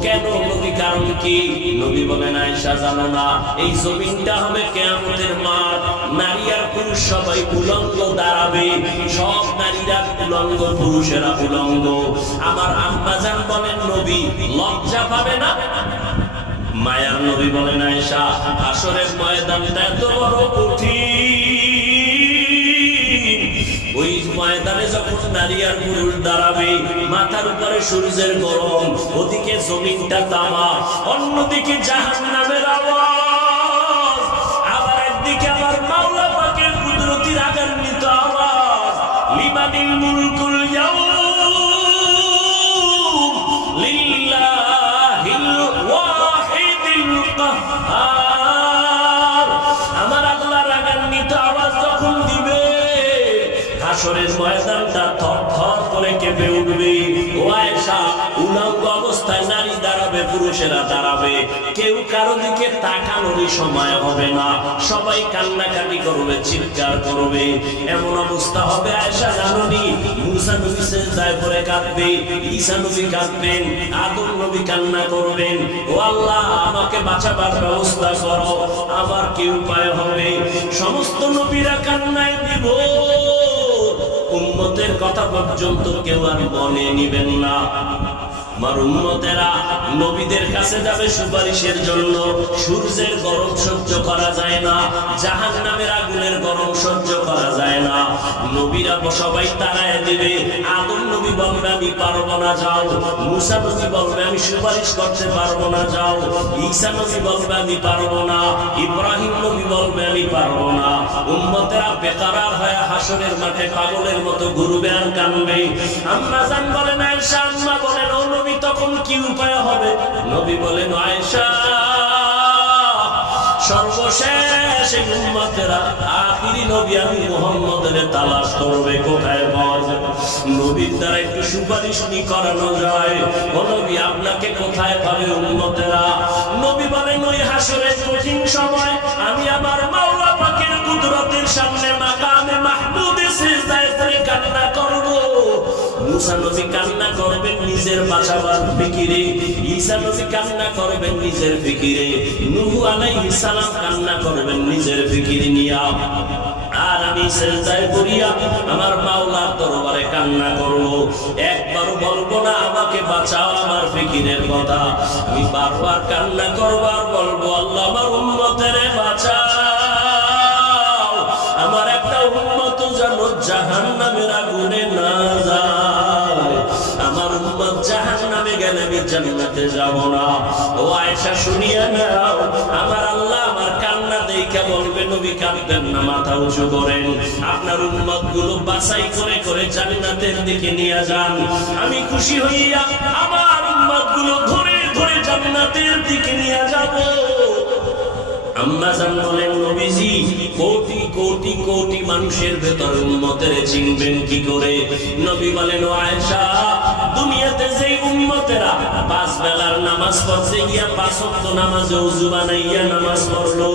কেন নবী, কারণ কি? নবী বলেন, আয়েশা জানো না, এই জমিনটা হবে কিয়ামতের মাঠ, নারী আর পুরুষ সবাই উলঙ্গ দাঁড়াবে, সব নারীরা উলঙ্গ, পুরুষেরা উলঙ্গ। আমার আম্মা জান বলেন, নবী লজ্জা পাবে না? মায়ার নবী বলেন, আয়েশা হাসরের ময়দানটা এত বড় কঠিন, ওই ময়দানে যখন নারী আর পুরুষ দাঁড়াবে, মাথার উপরে সূর্যের গরম, ওদিকে জমিনটা তামা, অন্যদিকে জাহান্নামের আওয়াজ, আবার একদিকে আমার মাওলা পাকের কুদরতি রাগান্বিত আওয়াজ, লিমানিল মুলকুল ইয়াউম লিল্লাহিল ওয়াহিদিল কাহ্হার। আমার আল্লাহ রাগান্বিত আওয়াজ যখন দিবে, হাসরের ময়দানটা থরথর করে কেঁপে উঠবে। ও আয়েশা, উলঙ্গ অবস্থায় নারী দাঁড়াবে, পুরুষেরা দাঁড়াবে, কেউ কারো দিকে তাকানোরই সময় হবে না, সবাই কান্নাকাটি করবে, চিৎকার করবে। এমন অবস্থা হবে আয়েশা জানোনি, মুসা নবী সিজদায় পড়ে কাঁদবে, ঈসা নবী কাঁদবেন, আদম নবী কান্না করবেন, ও আল্লাহ আমাকে বাঁচাবার ব্যবস্থা করো, আমার কি উপায় হবে? সমস্ত নবীরা কান্নায় দিব, উম্মতের কথা পর্যন্ত কেউ আর মনে নিবেন না। আমার উম্মতেরা নবীদের কাছে যাবে সুপারিশের জন্য। সূর্যের গরম সহ্য করা যায় না, জাহান্নামের আগুনের গরম সহ্য করা যায় না, নবীরা সবাই তাড়ায় দিবে। আদম নবী বলবে, আমি পারবো না, যাও। মুসা নবী বলবে, আমি সুপারিশ করতে পারবো না, যাও। ঈসা নবী বলবে, আমি পারবো না। ইব্রাহিম নবী বলবে, আমি পারবো না। উম্মতেরা বেকারার হয়ে হাসরের মাঠে পাগলের মতো ঘুরবে আর কানবে। আম্মা জান বলেন, আয়েশা আম্মা বলেন, ও নবী তখন কি উপায় হবে? নবী বলেন, আয়েশা সর্বশেষ এই উম্মতেরা আখিরি নবী আমি মুহাম্মদের তালাশ করবে, কোথায় পাওয়া যাবে? নবীর দ্বারা একটু সুপারিশ করানো যায়, ও নবী আপনাকে কোথায় পাবে উম্মতেরা? নবী বলেন, ওই হাসরের কঠিন সময় আমি আমার মাওলা পাকের কুদরতের সামনে মাকামে মাহমুদে সিজদায় পড়ে কান্না করব। মুসা নবী কান্না করবেন নিজের বাঁচাবার ফিকিরে, ঈসা নবী কান্না করবেন নিজের ফিকিরে, নূহ আলাইহিস সালাম কান্না করবেন নিজের ফিকিরে নিয়া, আর আমি সিজদায় পড়িয়া আমার মাওলার দরবারে কান্না করব। একবার বলবো না আমাকে বাঁচাও আমার ফিকিরের কথা, আমি বারবার কান্না করব আর বলবো, আল্লাহ আমার উম্মতের বাঁচাও, আমার একটা উম্মত যেন জাহান্নামের আগুনে না যায়, আমার উম্মত জাহান্নামে গেলে আমি জান্নাতে যাব না। ও আয়েশা শুনিয়া নাও, আমার আল্লাহ আমার কান্না দেখে বলবে, নবী কাঁদবেন না, মাথা উঁচু করেন, আপনার উম্মত গুলো বাছাই করে করে জান্নাতের দিকে নিয়ে যান। আমি খুশি হইয়া আমার উম্মত গুলো ধরে ধরে জান্নাতের দিকে নিয়ে যাব। আম্মা জান বলেন, নবীজি কোটি কোটি কোটি মানুষের ভেতরে উম্মতের চিনবেন কি করে? নবী বলেন, ও আয়েশা, দুনিয়াতে যে উম্মতেরা 5 বেলার নামাজ পড়তে গিয়া 5 ওয়াক্ত নামাজে ওযু বানাইয়া নামাজ পড়লো,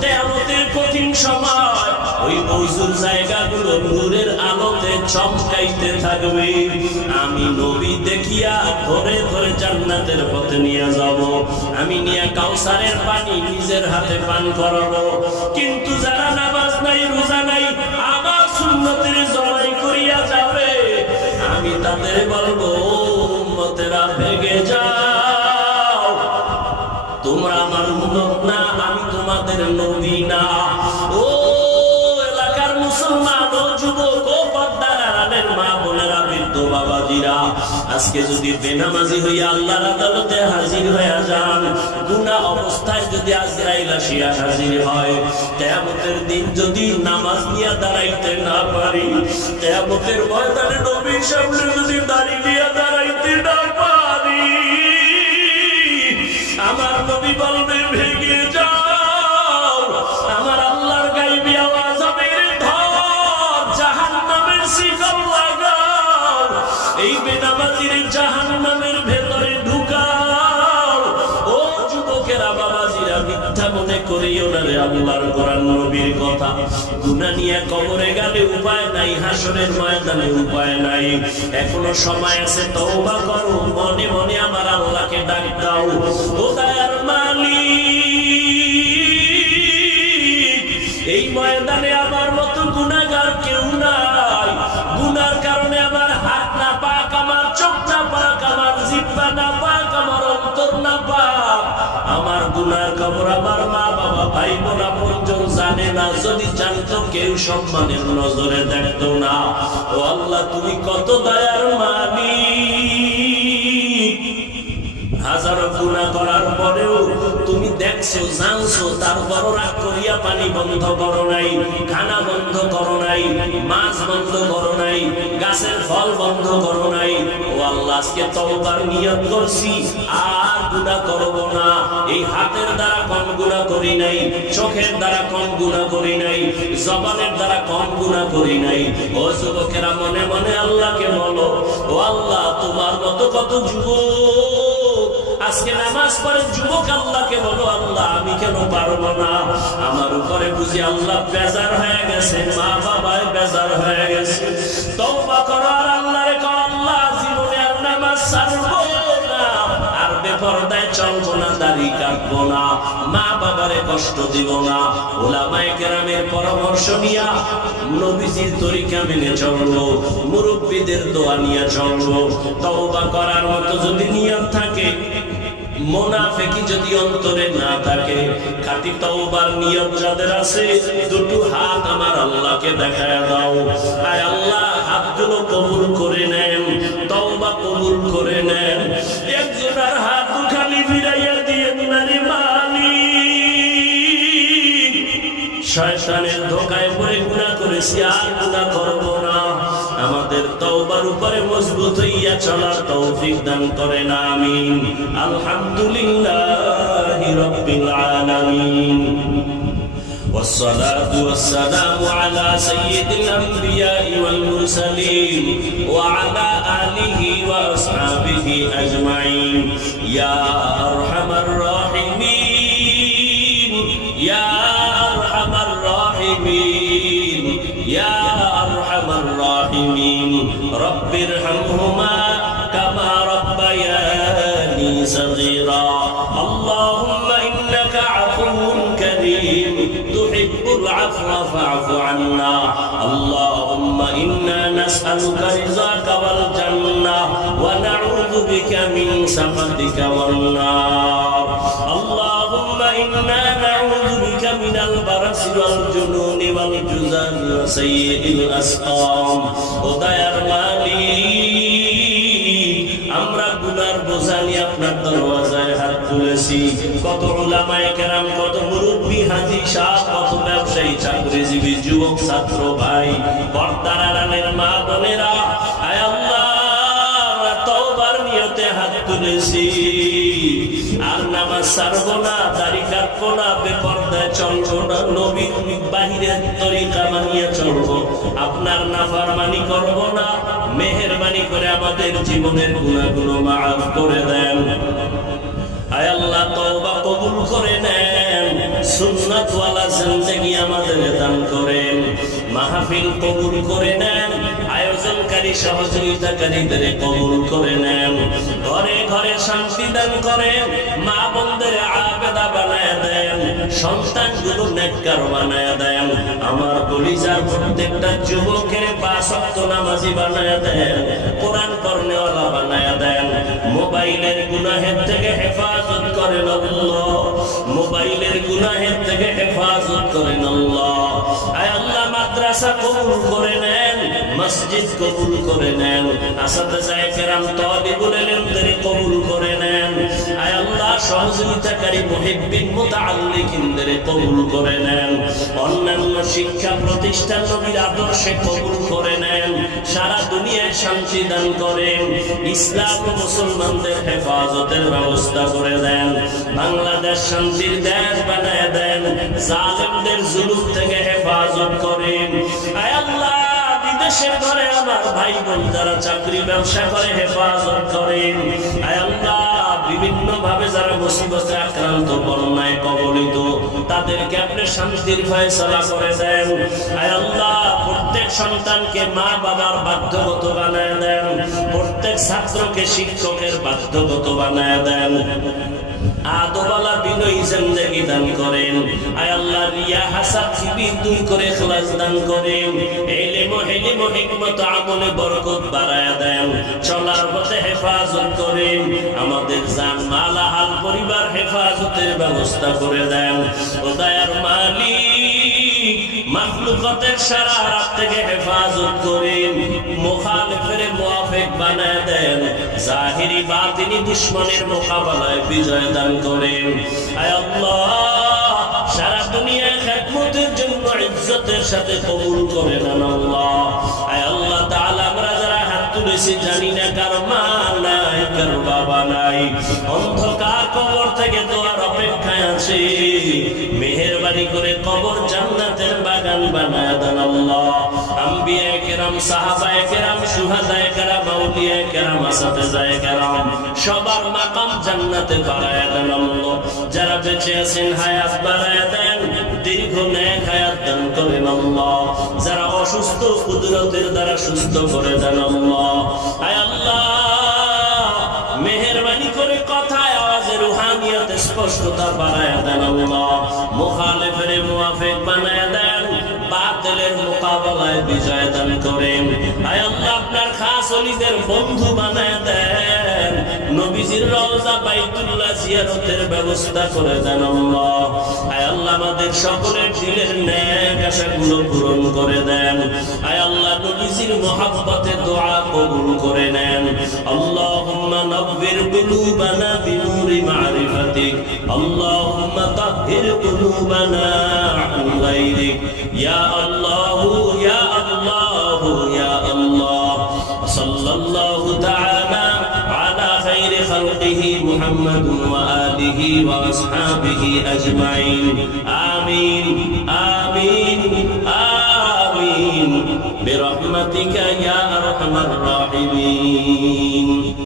কিয়ামতের কঠিন সময় ওই ওযুর জায়গাগুলো নূরের আলোতে চমকাইতে থাকবে। আমি নবী দেখিয়া ধরে ধরে জান্নাতের পথে নিয়ে যাব, আমি নিয়ে কাউসারের পানি নিজের হাতে পান করাবো। কিন্তু যারা নামাজ নাই, রোজা নাই, আমার সুন্নতের জড়াই করিয়া যাবে, আমি তাদের বলবো, উম্মতেরা ভেগে যাও, তোমরা আমার উম্মত না, আমি তোমাদের নবী না। ও এলাকার মুসলমান, ও যুবক, ও পর্দার আড়ালের মা বোনেরা, বৃদ্ধ বাবাজিরা, আজকে যদি বেনামাজি হইয়া আল্লাহর আদালতে হাজির হয়ে যান, গুনাহ অবস্থায় যদি আজরাইল আসিয়া হাজির হয়, কিয়ামতের দিন যদি নামাজ নিয়ে দাঁড়াইতে না পারি, কিয়ামতের ময়দানে নবীর সামনে যদি দাঁড়িয়ে নিয়ে দাঁড়াইতে না পারি, আমার নবী বলবে, ভেগে যাও। আমার আল্লাহর গায়বী আওয়াজ হবে, ধর, জাহান্নামের শিকল লাগাও, এই বেনামাজির জাহান্নামের ভেতরে ঢুকাও। ও যুবকেরা, বাবাজিরা, মিথ্যা মনে করিও না রে আল্লাহর কোরআন নবীর কথা। গুনাহ নিয়ে কবরে গেলে উপায় নাই, হাসরের ময়দানে উপায় নাই। এখনো সময় আছে, তওবা করো, মনে মনে আমার আল্লাহকে ডাক দাও। ও দয়ার মালিক, এই ময়দানে আমার মতো গুনাহগার কেউ নাই। গুনার কারণে আমার হাত না পাক, আমার চোখ না পাক, আমার জিহ্বা না পাক, আমার অন্তর না পাক। আমার গুনার খবর আমার মা বাবা ভাই বোনা পর্যন্ত জানে না। যদি জানতো, কেউ সম্মানের নজরে দেখতো না। ও আল্লাহ, তুমি কত দয়ার মালিক। হাজারো গুনাহ করার পরেও তুমি দেখছো, জানছো, তারপর রাগ করিয়া পানি বন্ধ করো নাই, খানা বন্ধ করো নাই, মাছ বন্ধ করো নাই, গাছের ফল বন্ধ করো নাই। ও আল্লাহ, আজকে তওবার নিয়ত করছি, আর গুনাহ করব না। এই হাতের দ্বারা কম গুনাহ করি নাই, চোখের দ্বারা কম গুনাহ করি নাই, জবানের দ্বারা কম গুনাহ করি নাই। ও যুবকেরা, মনে মনে আল্লাহকে বলো, ও আল্লাহ, তোমার মতো কত যুবক আজকে নামাজ পড়ে, যুবক আল্লাহকে বলো, আল্লাহ, আমি কেন পারবো না? আমার উপরে বুঝি আল্লাহ বেজার হয়ে গেছে, মা বাবায় বেজার হয়ে গেছে। তওবা করো আর আল্লাহরে কও, আল্লাহ, জীবনে আর নামাজ ছাড়বো না, আর বেপরদায় চলবো না, দাড়ি কাটবো না, মা বাবারে কষ্ট দিব না। উলামায়ে কেরামের পরামর্শ নিয়া নবীজির তরিকা মেনে চলবো, মুরব্বীদের দোয়া নিয়ে চলবো। তওবা করার মতো যদি নিয়ত থাকে, মুনাফিকি যদি অন্তরে না থাকে, খাঁটি তওবার নিয়ত যাদের আছে, দুটো হাত আমার আল্লাহকে দেখায় দাও। আয় আল্লাহ, হাতগুলো কবুল করে নেন, তওবা কবুল করে নেন। একজনের হাত দুখানি ফিরাইয়া দিয়ে নারী মালিক, শয়তানের ধোঁকায় পড়ে গুনাহ করেছি, আর গুনাহ করব না। আমাদের তওবার উপরে মজবুত হইয়া চলার তৌফিক দান করেন, আমিন। আলহামদুলিল্লাহি রাব্বিল আলামিন। والصلاة والسلام على سيد الأنبياء والمرسلين وعلى آله وأصحابه أجمعين. يا أرحم الراحمين، يا أرحم الراحمين، يا أرحم الراحمين. رب ارحمهما كما ربياني صغيرا. اللهم إنك عفو كريم تحب العفو فاعف عنا. اللهم إنا نسألك رضاك والجنة ونعوذ بك من سخطك والنار. اللهم إنا نعوذ بك من البرص والجنون والجذام وسيء الأسقام. ودير মালিক, আমরা গুনার বোঝা নিয়ে আপনার দরওয়াজায় হাত তুলেছি। কত উলামায়ে কেরাম, কত মুরব্বী, হাজী সাহেব, কত ব্যবসায়ী, চাকরিজীবী, যুবক, ছাত্র ভাই, পর্দার আড়ালের মা বোনেরা, আয় আল্লাহ, আমরা তওবার নিয়তে হাত তুলেছি। আর নামাজ ছাড়বো না, দাড়ি কাটবো না, বেপরদায় চলবো না, নবীর বাহিরের তরিকা মানিয়ে চলবো, আপনার নাফরমানি করবো না। মেহেরবানি করে আমাদের জীবনের গুনাহগুলো মাফ করে দেন। আয় আল্লাহ, তওবা কবুল করে নেন, সুন্নাত ওয়ালা জিন্দেগি আমাদের দান করেন, মাহফিল কবুল করে নেন, আয়োজনকারী সহযোগিতাকারীদের কবুল করে নেন, ঘরে ঘরে শান্তি দান করেন, মা বোনদের আবেদা বানায় দেন, সন্তানগুলো নেককার বানায় দেন, আমার কলিজার প্রত্যেকটা যুবকের 5 ওয়াক্ত নামাজি বানায় দেন, কোরআন পড়নেওয়ালা বানায় দেন, মোবাইলের গুনাহের থেকে হেফাজত করেন আল্লাহ, মোবাইলের গুনাহের থেকে হেফাজত করেন আল্লাহ। আয় আল্লাহ, মাদ্রাসা কবুল করে নেন, মসজিদ কবুল করে নেন, আসাতিজায়ে কেরাম তালিবুল ইলমদের কবুল করে নেন। আয় আল্লাহ, সহযোগিতাকারী মুহিব্বিন মুতাআল্লিকিনদের কবুল করে নেন, অন্যান্য শিক্ষা প্রতিষ্ঠান নবীর আদর্শে কবুল করে নেন, সারা দুনিয়ায় শান্তি দান করেন, ইসলাম ও মুসলমানদের হেফাজতের ব্যবস্থা করে দেন, বাংলাদেশ শান্তির দেশ বানায় দেন, জালেমদের জুলুম থেকে হেফাজত করেন। আয় আল্লাহ, বিদেশের ঘরে আমার ভাই বোন যারা চাকরি ব্যবসা করে হেফাজত করেন। আয় আল্লাহ, বিভিন্ন ভাবে যারা মুসিবতে আক্রান্ত, বন্যায় কবলিত, তাদেরকে আপনি শান্তির ফয়সালা করে দেন। আয় আল্লাহ, প্রত্যেক সন্তানকে মা বাবার বাধ্যগত বানায় দেন, প্রত্যেক ছাত্রকে শিক্ষকের বাধ্যগত বানায় দেন, আদওয়ালা বিনয়ী জিন্দেগি দান করেন। আয় আল্লাহ, রিয়া হাসাদ শিবির দূর করে ইখলাস দান করেন, ইলম ও হিকমত আমলে বরকত বাড়ায়া দেন, চলার পথে হেফাজত করেন, আমাদের জান মাল হাল পরিবার হেফাজতের ব্যবস্থা করে দেন। ও দয়ার মালিক, মাখলুকাতের সারা রাত থেকে হেফাজত করেন, মুখালিফের মুওয়াফিক বানায় দেন, জাহিরি বাতিনি দুশমনের মোকাবেলায় বিজয় দান করেন। আয় আল্লাহ, সারা দুনিয়ায় খেদমতের জন্য ইজ্জতের সাথে কবুল করে নেন আল্লাহ। আয় আল্লাহ তাআলা, আমরা যারা হাত তুলেছি জানি না কার মা নাই, কার বাবা নাই, অন্ধকার কবর থেকে দোয়ার অপেক্ষায় আছি, মেহেরবানি করে কবর জান্নাতের বাগান বানায় দেন আল্লাহ। আম্বিয়ায়ে কেরাম, সাহাবায়ে কেরাম, শুহাদায়ে কেরাম, আউলিয়ায়ে কেরাম, আসাতিজায়ে কেরাম, সবার মাকাম জান্নাতে বাড়ায় দেন আল্লাহ। যারা বেঁচে আছেন হায়াত বাড়ায় দেন, দীর্ঘ নেক হায়াত দান করেন আল্লাহ। যারা অসুস্থ, কুদরতের দ্বারা সুস্থ করে দেন আল্লাহ। আয় আল্লাহ, মেহেরবানি করে কথায় আওয়াজে রুহানিয়ত স্পষ্টতা বাড়ায় দেন আল্লাহ। মুখালিফের মুওয়াফিক বানায় দেন, বাতিলের মোকাবেলায় বিজয় দান করেন। আয় আল্লাহ, আপনার খাস ওলিদের বন্ধু বানায় দেন, নবীজির রওজা বাইতুল্লাহ জিয়ারতের ব্যবস্থা করে দেন আল্লাহ। আয় আল্লাহ, আমাদের সকলের দিলের নেক আশাগুলো পূরণ করে দেন। আয় আল্লাহ, নবীজির মুহাব্বতে দোয়া কবুল করে নেন। আল্লাহুম্মা নাব্বির কুলুবানা বিনুরি মারিফাতিক, আল্লাহুম্মা তাহহির কুলুবানা আন গায়রিক, ইয়া আল্লাহ ইয়া আল্লাহ ইয়া আল্লাহ। সাল্লাল্লাহু তাআলা আলা খাইরি খালকিহি মুহাম্মাদুন ওয়া আলিহি ওয়া আসহাবিহি আজমাইন। আমিন আমিন আমিন বিরহমাতিকা ইয়া আরহামার রাহিমিন।